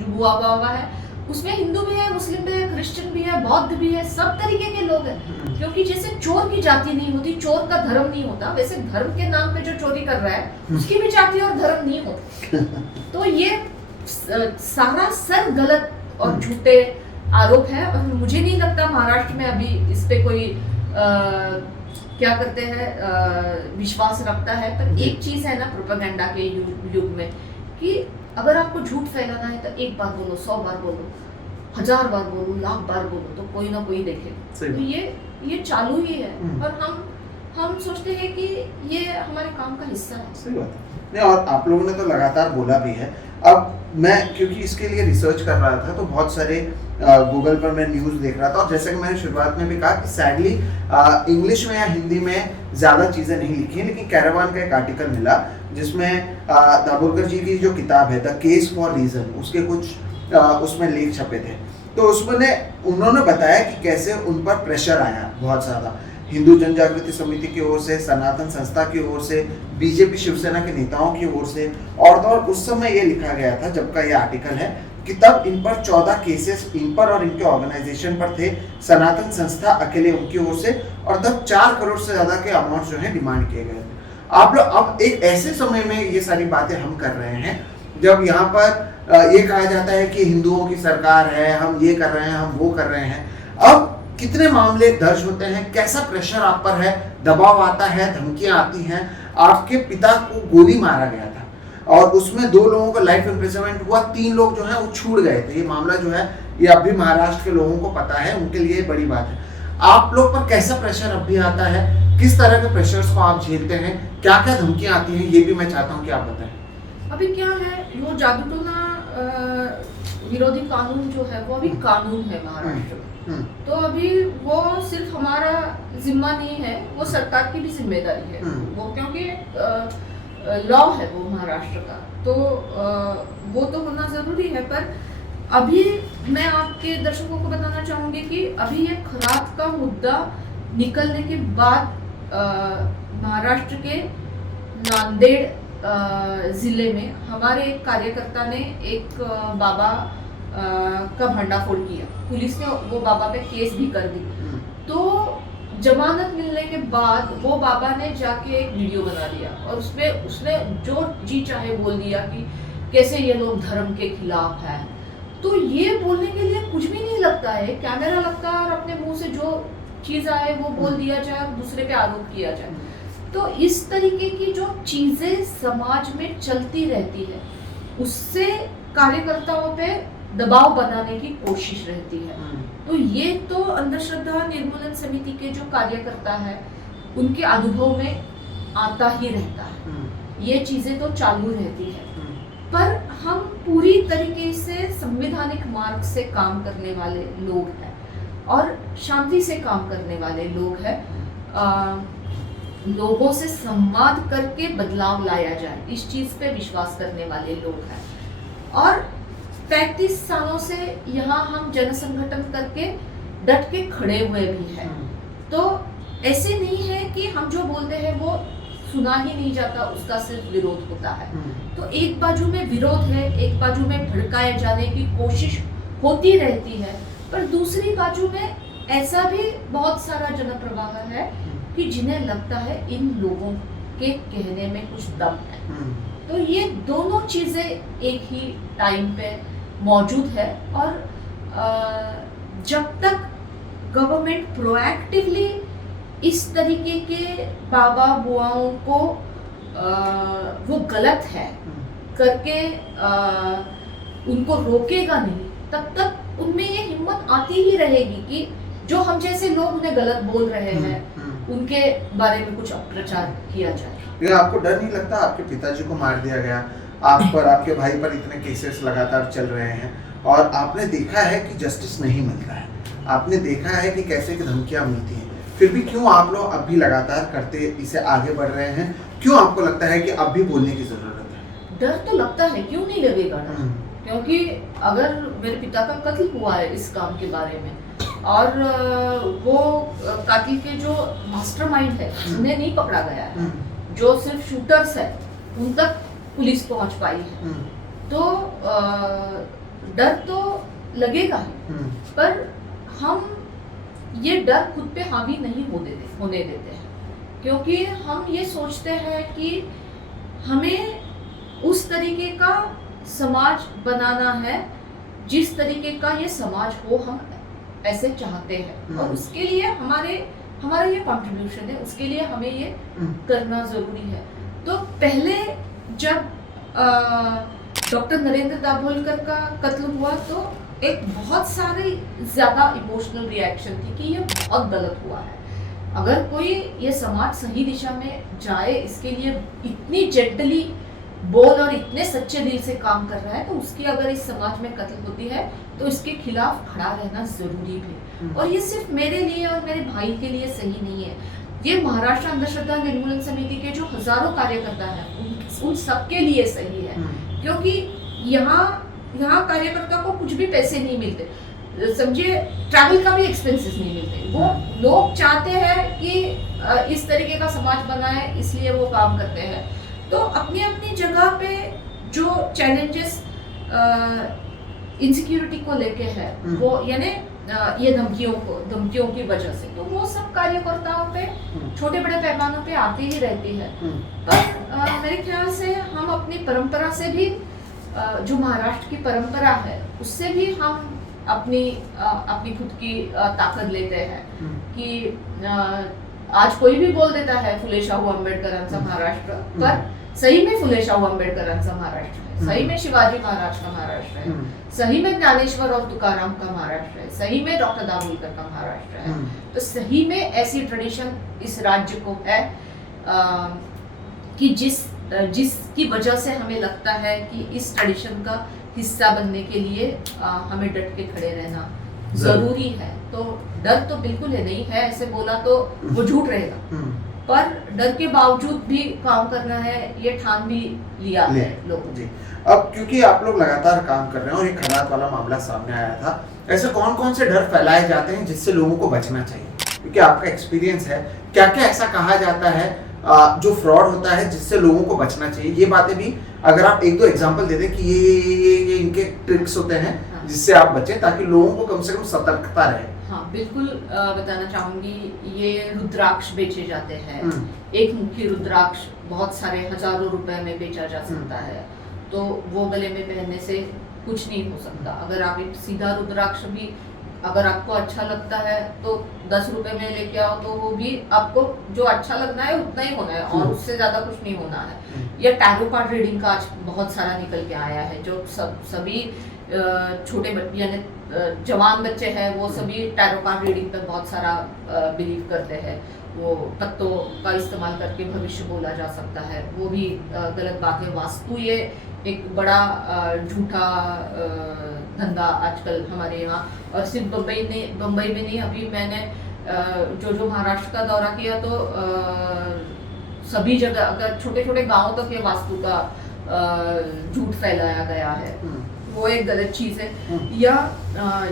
हुआ है उसमें हिंदू भी है, मुस्लिम भी है, क्रिश्चियन भी है, बौद्ध भी है, सब तरीके के लोग हैं। क्योंकि जैसे चोर की जाति नहीं होती, चोर का धर्म नहीं होता, वैसे धर्म के नाम पे जो चोरी कर रहा है उसकी भी जाति और धर्म नहीं होता। तो ये सारा सर गलत और झूठे आरोप है, और मुझे नहीं लगता महाराष्ट्र में अभी इस पे कोई क्या करते हैं विश्वास रखता है। पर एक चीज है ना प्रोपेगेंडा के युग में, कि अगर आपको झूठ फैलाना है तो एक बार बोलो, 100 बार बोलो, 1000 बार बोलो, लाख बार बोलो, तो कोई ना कोई देखे। तो ये चालू ही है, और हम सोचते हैं कि ये हमारे काम का हिस्सा है। सही बात है। नहीं, और आप लोगों ने तो लगातार बोला भी है। अब मैं क्योंकि इसके लिए रिसर्च कर रहा था तो बहुत सारे गूगल पर मैं न्यूज़ देख रहा था, और जैसे कि मैंने शुरुआत में भी कहा कि सैडली इंग्लिश में या हिंदी में ज़्यादा चीज़ें नहीं लिखी हैं, लेकिन कैरावान का एक आर्टिकल मिला जिसमें दाभोलकर जी की जो किताब है द केस फॉर रीज़न, उसके कुछ उसमें लेख छपे थे। तो उसमें उन्होंने बताया कि कैसे उन पर प्रेशर आया बहुत ज़्यादा, हिंदू जन जागृति समिति की ओर से, सनातन संस्था की ओर से, बीजेपी शिवसेना के नेताओं की ओर से। और तो उस समय ये लिखा गया था जब का ये आर्टिकल है कि तब इन पर 14 केसेस इन पर और इनके ऑर्गेनाइजेशन पर थे, सनातन संस्था अकेले उनकी ओर से, और तब 4 करोड़ से ज़्यादा के अमाउंट जो है डिमांड किए गए थे। आप लोग अब एक ऐसे समय में ये सारी बातें हम कर रहे हैं जब यहाँ पर ये कहा जाता है कि हिंदुओं की सरकार है, हम ये कर रहे हैं, हम वो कर रहे हैं। अब कितने मामले दर्ज होते हैं, कैसा प्रेशर आप पर है, दबाव आता है, धमकियां आती हैं। आपके पिता को गोली मारा गया था और उसमें 2 लोगों को लाइफ इम्प्रिजनमेंट हुआ, 3 लोग जो हैं वो छूट गए थे। ये मामला जो है ये अभी महाराष्ट्र के लोगों को पता है, उनके लिए बड़ी बात है। आप लोग पर कैसा प्रेशर अब भी आता है, किस तरह के प्रेशर्स को आप झेलते हैं, क्या क्या धमकियां आती हैं, ये भी मैं चाहता हूँ कि आप बताएं। अभी क्या है, वो जादूटोना विरोधी कानून जो है वो अभी कानून है महाराष्ट्र में। तो अभी वो सिर्फ हमारा जिम्मा नहीं है, वो सरकार की भी जिम्मेदारी है वो, क्योंकि लॉ है वो महाराष्ट्र का, तो वो तो होना जरूरी है। पर अभी मैं आपके दर्शकों को बताना चाहूंगी कि अभी ये खराब का मुद्दा निकलने के बाद महाराष्ट्र के नांदेड़ जिले में हमारे एक कार्यकर्ता ने एक बाबा का भंडाफोड़ किया। पुलिस ने वो बाबा पे केस भी कर दी। तो जमानत मिलने के बाद वो बाबा ने जाके एक वीडियो बना दिया और उसमें उसने जो जी चाहे बोल दिया कि कैसे ये लोग धर्म के खिलाफ हैं। तो ये बोलने के लिए कुछ भी नहीं लगता है, कैमरा लगता है और अपने मुंह से जो चीज आए वो बोल दिया जाए और दूसरे पे आरोप किया जाए। तो इस तरीके की जो चीजें समाज में चलती रहती है उससे कार्यकर्ताओं पे दबाव बनाने की कोशिश रहती है। तो ये तो अंधश्रद्धा निर्मूलन समिति के जो कार्यकर्ता है उनके अनुभव में आता ही रहता है, ये चीजें तो चालू रहती है। पर हम पूरी तरीके से संवैधानिक मार्ग से काम करने वाले लोग हैं और शांति से काम करने वाले लोग हैं। लोगों से संवाद करके बदलाव लाया जाए, इस चीज पे विश्वास करने वाले लोग हैं। और 35 सालों से यहाँ हम जन संगठन करके डट के खड़े हुए भी हैं। तो ऐसे नहीं है कि हम जो बोलते हैं वो सुना ही नहीं जाता, उसका सिर्फ विरोध होता है। तो एक बाजू में विरोध है, एक बाजू में भड़काए जाने की कोशिश होती रहती है, पर दूसरी बाजू में ऐसा भी बहुत सारा जनप्रवाह है कि जिन्हें लगता है इन लोगों के कहने में कुछ दम है। तो ये दोनों चीजें एक ही टाइम पे मौजूद है। और जब तक गवर्नमेंट प्रोएक्टिवली इस तरीके के बाबा बुआओं को वो गलत है करके उनको रोकेगा नहीं, तब तक उनमें ये हिम्मत आती ही रहेगी कि जो हम जैसे लोग उन्हें गलत बोल रहे हैं उनके बारे में कुछ अपप्रचार किया जाए। ये आपको डर नहीं लगता? आपके पिताजी को मार दिया गया, आप पर, आपके भाई पर इतने केसेस लगातार चल रहे हैं और आपने देखा है कि जस्टिस नहीं मिलता है, आपने देखा है कि कैसे की धमकियां मिलती हैं, फिर भी क्यों आप लोग अब भी लगातार करते इसे आगे बढ़ रहे हैं? क्यों आपको लगता है कि अब भी बोलने की जरूरत है? डर तो लगता है, क्यों नहीं लगेगा डर? क्योंकि अगर मेरे पिता का कत्ल हुआ है इस काम के बारे में और वो कातिल के जो मास्टरमाइंड है उन्हें नहीं पकड़ा गया है, जो सिर्फ शूटर्स है उन तक पुलिस पहुंच पाई है, तो डर तो लगेगा, हम्म, पर हम ये डर खुद पे हावी नहीं होने देते हैं, क्योंकि हम ये सोचते हैं कि हमें उस तरीके का समाज बनाना है जिस तरीके का ये समाज हो, हम ऐसे चाहते हैं, और उसके लिए हमारा ये कंट्रीब्यूशन है, उसके लिए हमें ये करना जरूरी है। तो पहले जब डॉक्टर नरेंद्र दाभोलकर का कत्ल हुआ तो एक बहुत सारी ज्यादा इमोशनल रिएक्शन थी कि ये बहुत गलत हुआ है। अगर कोई ये समाज सही दिशा में जाए, इसके लिए इतनी जेंटली बोल और इतने सच्चे दिल से काम कर रहा है, तो उसकी अगर इस समाज में कत्ल होती है तो इसके खिलाफ खड़ा रहना जरूरी भी। और ये सिर्फ मेरे लिए और मेरे भाई के लिए सही नहीं है, ये महाराष्ट्र अंधश्रद्धा निर्मूलन समिति के जो हजारों कार्यकर्ता हैं उन सबके लिए सही है, क्योंकि यहाँ कार्यकर्ता को कुछ भी पैसे नहीं मिलते, समझिए ट्रैवल का भी एक्सपेंसेस नहीं मिलते। वो लोग चाहते हैं कि इस तरीके का समाज बनाए, इसलिए वो काम करते हैं। तो अपनी अपनी जगह पे जो चैलेंजेस इनसिक्योरिटी को लेके है, वो यानी ये धमकियों की वजह से, तो वो सब कार्यकर्ताओं पे छोटे बड़े पैमानों पे आती ही रहती है। पर मेरे ख्याल से हम अपनी परंपरा से भी, जो महाराष्ट्र की परंपरा है, उससे भी हम अपनी खुद की ताकद लेते हैं कि आज कोई भी बोल देता है फुले शाहू आंबेडकरांचा महाराष्ट्र, पर सही में फुले शाहू आंबेडकरांचा महाराष्ट्र है, सही में शिवाजी महाराज का महाराष्ट्र है, सही में ज्ञानेश्वर और तुकाराम का महाराष्ट्र है, सही में डॉक्टर दाभोलकर का महाराष्ट्र है। तो सही में ऐसी ट्रेडिशन इस राज्य को है कि जिसकी वजह से हमें लगता है कि इस ट्रेडिशन का हिस्सा बनने के लिए हमें डट के खड़े रहना जरूरी है। तो डर तो बिल्कुल है नहीं है, ऐसे बोला तो वो झूठ रहेगा, पर डर के बावजूद भी काम करना है, ये ठान भी लिया है लोगों ने। अब क्योंकि आप लोग लगातार काम कर रहे हैं और एक खराब वाला मामला सामने आया था, ऐसे कौन कौन से डर फैलाए जाते हैं जिससे लोगों को बचना चाहिए, क्योंकि आपका एक्सपीरियंस है, क्या क्या ऐसा कहा जाता है जो फ्रॉड होता है जिससे लोगों को बचना चाहिए, ये बातें भी अगर आप एक दो एग्जांपल दे दें कि ये इनके ट्रिक्स होते हैं जिससे आप बचें, ताकि लोगों को कम से कम सतर्कता रहे। हाँ बिल्कुल, बताना चाहूंगी, ये रुद्राक्ष बेचे जाते हैं। एक मुखी रुद्राक्ष बहुत सारे हजारों रुपए में बेचा जा सकता है, तो वो गले में पहनने से कुछ नहीं हो सकता। अगर आप एक सीधा रुद्राक्ष भी अगर आपको अच्छा लगता है तो 10 रुपए में लेके आओ, तो वो भी आपको जो अच्छा लगना है उतना ही होना है और उससे ज्यादा कुछ नहीं होना है। या टैरो कार्ड रीडिंग का आज बहुत सारा निकल के आया है, जो सभी छोटे बच्चे यानी जवान बच्चे हैं, वो सभी टैरो कार्ड रीडिंग पर बहुत सारा बिलीव करते हैं। वो पत्तों का इस्तेमाल करके भविष्य बोला जा सकता है, वो भी गलत बात है। वास्तु ये एक बड़ा झूठा धंधा आजकल हमारे यहाँ, और सिर्फ बम्बई में नहीं, अभी मैंने जो महाराष्ट्र का दौरा किया तो सभी जगह अगर छोटे छोटे गांवों तक ये वास्तु का झूठ फैलाया गया है, वो एक गलत चीज है। या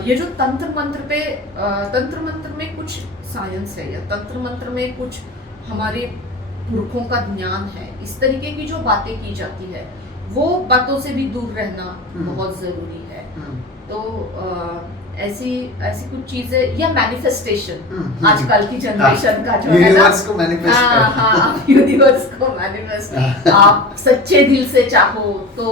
ये जो तंत्र मंत्र में कुछ साइंस है, या तंत्र मंत्र में कुछ हमारे पुरखों का ज्ञान है, इस तरीके की जो बातें की जाती है वो बातों से भी दूर रहना बहुत जरूरी है। तो ऐसी कुछ चीजें, या मैनिफेस्टेशन आजकल की जनरेशन का जो है ना, यूनिवर्स को मैनिफेस्ट यूनिवर्स को मैनिफेस्ट, आप सच्चे दिल से चाहो तो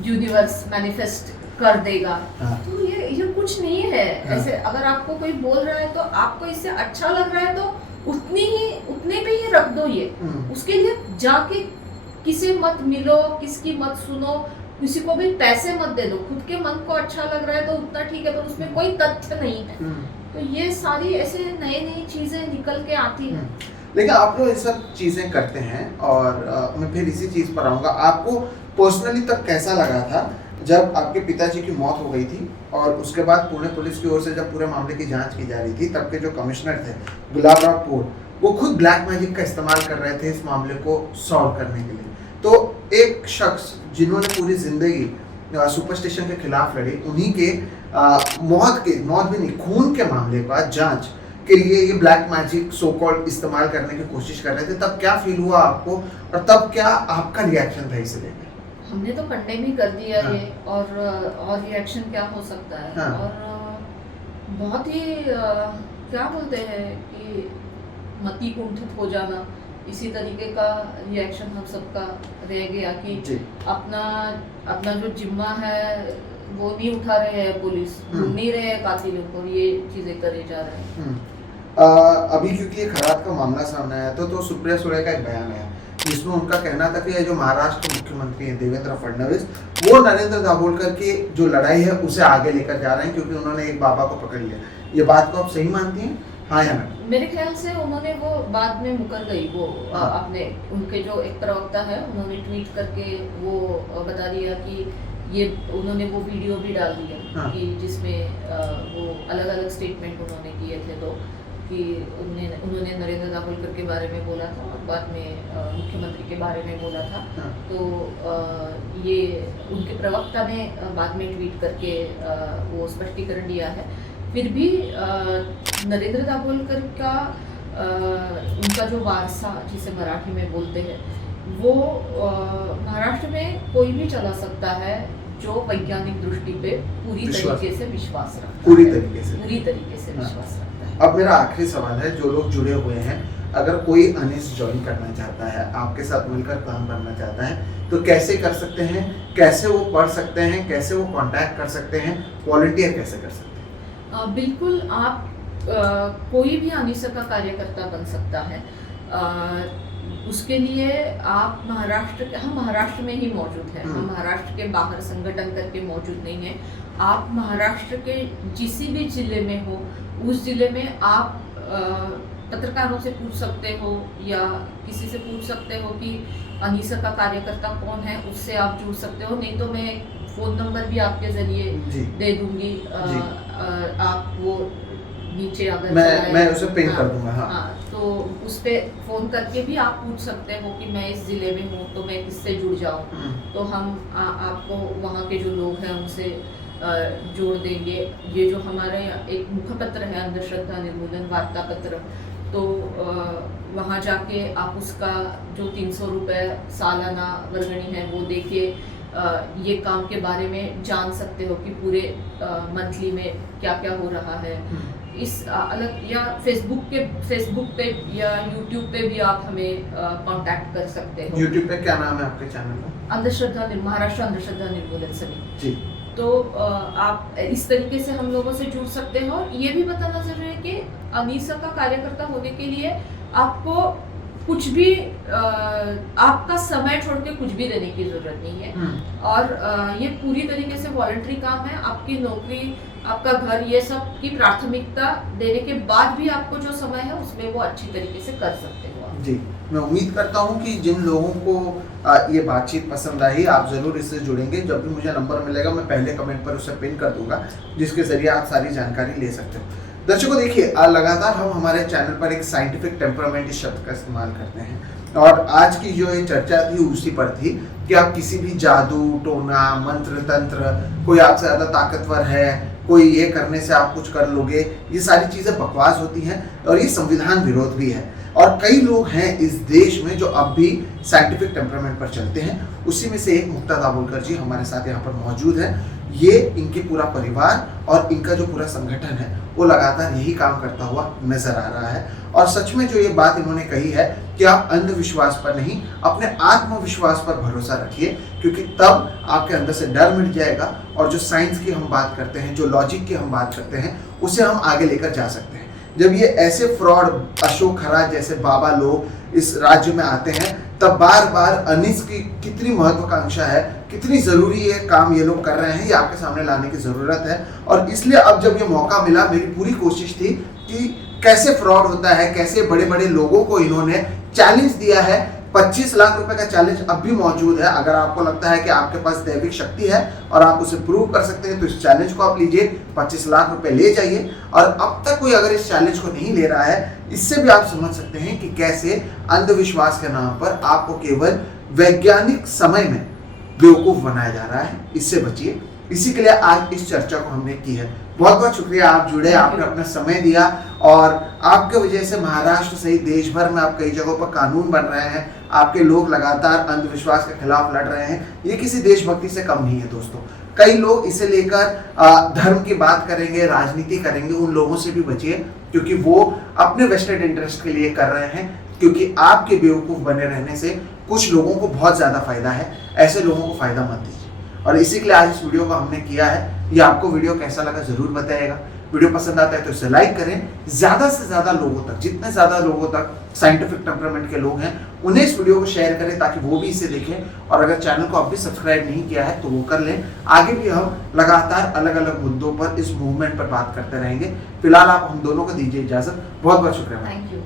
यूनिवर्स मैनिफेस्ट कर देगा। तो ये कुछ नहीं है ऐसे। अगर आपको कोई बोल रहा है तो आपको इससे अच्छा लग रहा है तो उतने पे ही रख दो ये। उसके लिए जाके किसी मत मिलो, किसकी मत सुनो, किसी को भी पैसे मत दे दो। खुद के मन को अच्छा लग रहा है तो उतना ठीक है, पर उसमें कोई तथ्य नहीं है। तो ये सारी ऐसे नई चीजें निकल के आती हैं। लेकिन आप लोग ये सब चीजें करते हैं, और मैं फिर इसी चीज पर आऊंगा। आपको पर्सनली तब कैसा लगा था जब आपके पिताजी की मौत हो गई थी, और उसके बाद पुणे पुलिस की ओर से जब पूरे मामले की जांच की जा रही थी, तब के जो कमिश्नर थे गुलाबराव पोर, वो खुद ब्लैक मैजिक का इस्तेमाल कर रहे थे इस मामले को सॉल्व करने के लिए। तो एक शख्स जिन्होंने पूरी जिंदगी सुपरस्टिशन के खिलाफ लड़ी, उन्हीं के मौत भी नहीं, खून के मामले का जांच के लिए ये ब्लैक मैजिक सो कॉल्ड इस्तेमाल करने की कोशिश कर रहे थे। तब क्या फील हुआ आपको, और तब क्या आपका रिएक्शन था इसे लेकर? हमने तो कंडेम ही कर दिया हाँ। ये, और रिएक्शन क्या हो सकता है। हाँ। और बहुत ही क्या बोलते हैं कि मति कुंठित हो जाना, इसी तरीके का रिएक्शन हम सबका रह गया कि जी। अपना अपना जो जिम्मा है वो नहीं उठा रहे हैं पुलिस, ढूंढ नहीं रहे हैं कातिलों को, ये चीजें करे जा रहे हैं। अभी क्योंकि ये खराब का मामला सामने आया था तो सुप्रिया सुळे का एक बयान है जिसमें उनका कहना था कि ये जो महाराष्ट्र के मुख्यमंत्री हैं देवेंद्र फडणवीस, वो नरेंद्र दाभोलकर की जो लड़ाई है उसे आगे लेकर जा रहे हैं क्योंकि उन्होंने एक बाबा को पकड़ लिया। ये बात को आप सही मानती हैं, हाँ या ना? मेरे ख्याल से उन्होंने वो बाद में मुकर गई, वो हाँ। अपने उनके जो एक प्रवक्ता है उन्होंने ट्वीट करके वो बता दिया कि ये उन्होंने वो वीडियो भी डाल दिया हाँ। कि जिसमें वो अलग अलग स्टेटमेंट उन्होंने किए थे, तो कि उन्होंने नरेंद्र दाभोलकर के बारे में बोला था और बाद में मुख्यमंत्री के बारे में बोला था। हाँ। तो ये उनके प्रवक्ता ने बाद में ट्वीट करके वो स्पष्टीकरण दिया है। फिर भी नरेंद्र दाभोलकर का उनका जो वारसा जिसे मराठी में बोलते हैं वो महाराष्ट्र में कोई भी चला सकता है जो वैज्ञानिक दृष्टि पे पूरी तरीके से विश्वास रखता है, पूरी तरीके से हाँ। विश्वास रखता है। अब मेरा आखिरी सवाल है, जो लोग जुड़े हुए हैं, अगर कोई अनिस ज्वाइन करना चाहता है, आपके साथ मिलकर काम करना चाहता है, तो कैसे कर सकते हैं, कैसे वो पढ़ सकते हैं, कैसे वो कांटेक्ट कर सकते हैं, वॉलंटियर कैसे कर सकते हैं? बिल्कुल, आप कोई भी अनिसा का कार्यकर्ता बन सकता है। उसके लिए आप हम महाराष्ट्र में ही मौजूद हैं, हम महाराष्ट्र के बाहर संगठन करके मौजूद नहीं है। आप महाराष्ट्र के किसी भी जिले में हो, उस जिले में आप पत्रकारों से पूछ सकते हो या किसी से पूछ सकते हो कि अनिसा का कार्यकर्ता कौन है, उससे आप जुड़ सकते हो। नहीं तो मैं फ़ोन नंबर भी आपके जरिए दे दूंगी, आप वो नीचे अगर मैं उसे पिन कर दूंगा। हाँ, तो उस पे फ़ोन करके भी आप पूछ सकते हो कि मैं इस ज़िले में हूँ तो मैं किससे जुड़ जाऊँ, तो हम आपको वहाँ के जो लोग हैं उनसे जोड़ देंगे। ये जो हमारे एक मुखपत्र है अंधश्रद्धा निर्मूलन वार्ता पत्र, तो वहाँ जाके आप उसका जो 300 रुपये सालाना वर्गणी है वो देके ये काम के बारे में जान सकते हो कि पूरे मंथली में क्या क्या हो रहा है। इस अलग या फेसबुक पे या यूट्यूब पे भी आप हमें कांटेक्ट कर सकते हो। यूट्यूब पे क्या नाम है आपके चैनल का? महाराष्ट्र अंधश्रद्धा निर्मूलन समिति जी। तो आप इस तरीके से हम लोगों से जुड़ सकते हो। और ये भी बताना जरूरी है कि अनिसा का कार्यकर्ता होने के लिए आपको कुछ भी आपका समय छोड़ के कुछ भी देने की जरूरत नहीं है। और ये पूरी तरीके से वॉलंटरी काम है। आपकी नौकरी, आपका घर, ये सब की प्राथमिकता देने के बाद भी आपको जो समय है उसमें वो अच्छी तरीके से कर सकते हो आप। जी, मैं उम्मीद करता हूँ कि जिन लोगों को ये बातचीत पसंद आई, आप ज़रूर इससे जुड़ेंगे। जब भी मुझे नंबर मिलेगा मैं पहले कमेंट पर उसे पिन कर दूंगा, जिसके ज़रिए आप सारी जानकारी ले सकते हो। दर्शकों देखिए, लगातार हम हमारे चैनल पर एक साइंटिफिक टेम्परामेंट इस शब्द का इस्तेमाल करते हैं और आज की जो ये चर्चा थी उसी पर थी कि आप किसी भी जादू टोना मंत्र तंत्र, कोई आपसे ज़्यादा ताकतवर है, कोई ये करने से आप कुछ कर लोगे, ये सारी चीज़ें बकवास होती हैं और ये संविधान विरोध भी है। और कई लोग हैं इस देश में जो अब भी साइंटिफिक टेम्परामेंट पर चलते हैं। उसी में से एक मुक्ता दाभोलकर जी हमारे साथ यहाँ पर मौजूद है। ये इनकी पूरा परिवार और इनका जो पूरा संगठन है वो लगातार यही काम करता हुआ नजर आ रहा है। और सच में जो ये बात इन्होंने कही है कि आप अंधविश्वास पर नहीं, अपने आत्मविश्वास पर भरोसा रखिए, क्योंकि तब आपके अंदर से डर मिट जाएगा और जो साइंस की हम बात करते हैं, जो लॉजिक की हम बात करते हैं, उसे हम आगे लेकर जा सकते हैं। जब ये ऐसे फ्रॉड अशोक खराज जैसे बाबा लोग इस राज्य में आते हैं, तब बार बार अनिस की कितनी महत्वाकांक्षा है, कितनी ज़रूरी ये काम ये लोग कर रहे हैं, ये आपके सामने लाने की ज़रूरत है। और इसलिए अब जब ये मौका मिला, मेरी पूरी कोशिश थी कि कैसे फ्रॉड होता है, कैसे बड़े बड़े लोगों को इन्होंने चैलेंज दिया है। 25 लाख रुपए का चैलेंज अब भी मौजूद है। अगर आपको लगता है कि आपके पास दैविक शक्ति है और आप उसे प्रूव कर सकते हैं, तो इस चैलेंज को आप लीजिए, 25 लाख रुपए ले जाइए। और अब तक कोई अगर इस चैलेंज को नहीं ले रहा है, इससे भी आप समझ सकते हैं कि कैसे अंधविश्वास के नाम पर आपको केवल वैज्ञानिक समय में बेवकूफ बनाया जा रहा है। इससे बचिए। इसी के लिए आज इस चर्चा को हमने की है। बहुत बहुत शुक्रिया, आप जुड़े, आपने अपना समय दिया और आपके वजह से महाराष्ट्र सहित देश भर में आप कई जगहों पर कानून बन रहे हैं, आपके लोग लगातार अंधविश्वास के खिलाफ लड़ रहे हैं। ये किसी देशभक्ति से कम नहीं है दोस्तों। कई लोग इसे लेकर धर्म की बात करेंगे, राजनीति करेंगे, उन लोगों से भी बचिए क्योंकि वो अपने वेस्टेड इंटरेस्ट के लिए कर रहे हैं, क्योंकि आपके बेवकूफ बने रहने से कुछ लोगों को बहुत ज्यादा फायदा है। ऐसे लोगों को फायदा मत दीजिए। और इसी के लिए आज इस वीडियो को हमने किया है। ये आपको वीडियो कैसा लगा जरूर बताइएगा। वीडियो पसंद आता है तो इसे लाइक करें, ज्यादा से ज्यादा लोगों तक, जितने ज्यादा लोगों तक साइंटिफिक टेम्परामेंट के लोग हैं उन्हें इस वीडियो को शेयर करें ताकि वो भी इसे देखें। और अगर चैनल को अब भी सब्सक्राइब नहीं किया है तो वो कर लें। आगे भी हम लगातार अलग अलग मुद्दों पर इस मूवमेंट पर बात करते रहेंगे। फिलहाल आप हम दोनों को दीजिए इजाजत। बहुत बहुत शुक्रिया। Thank you.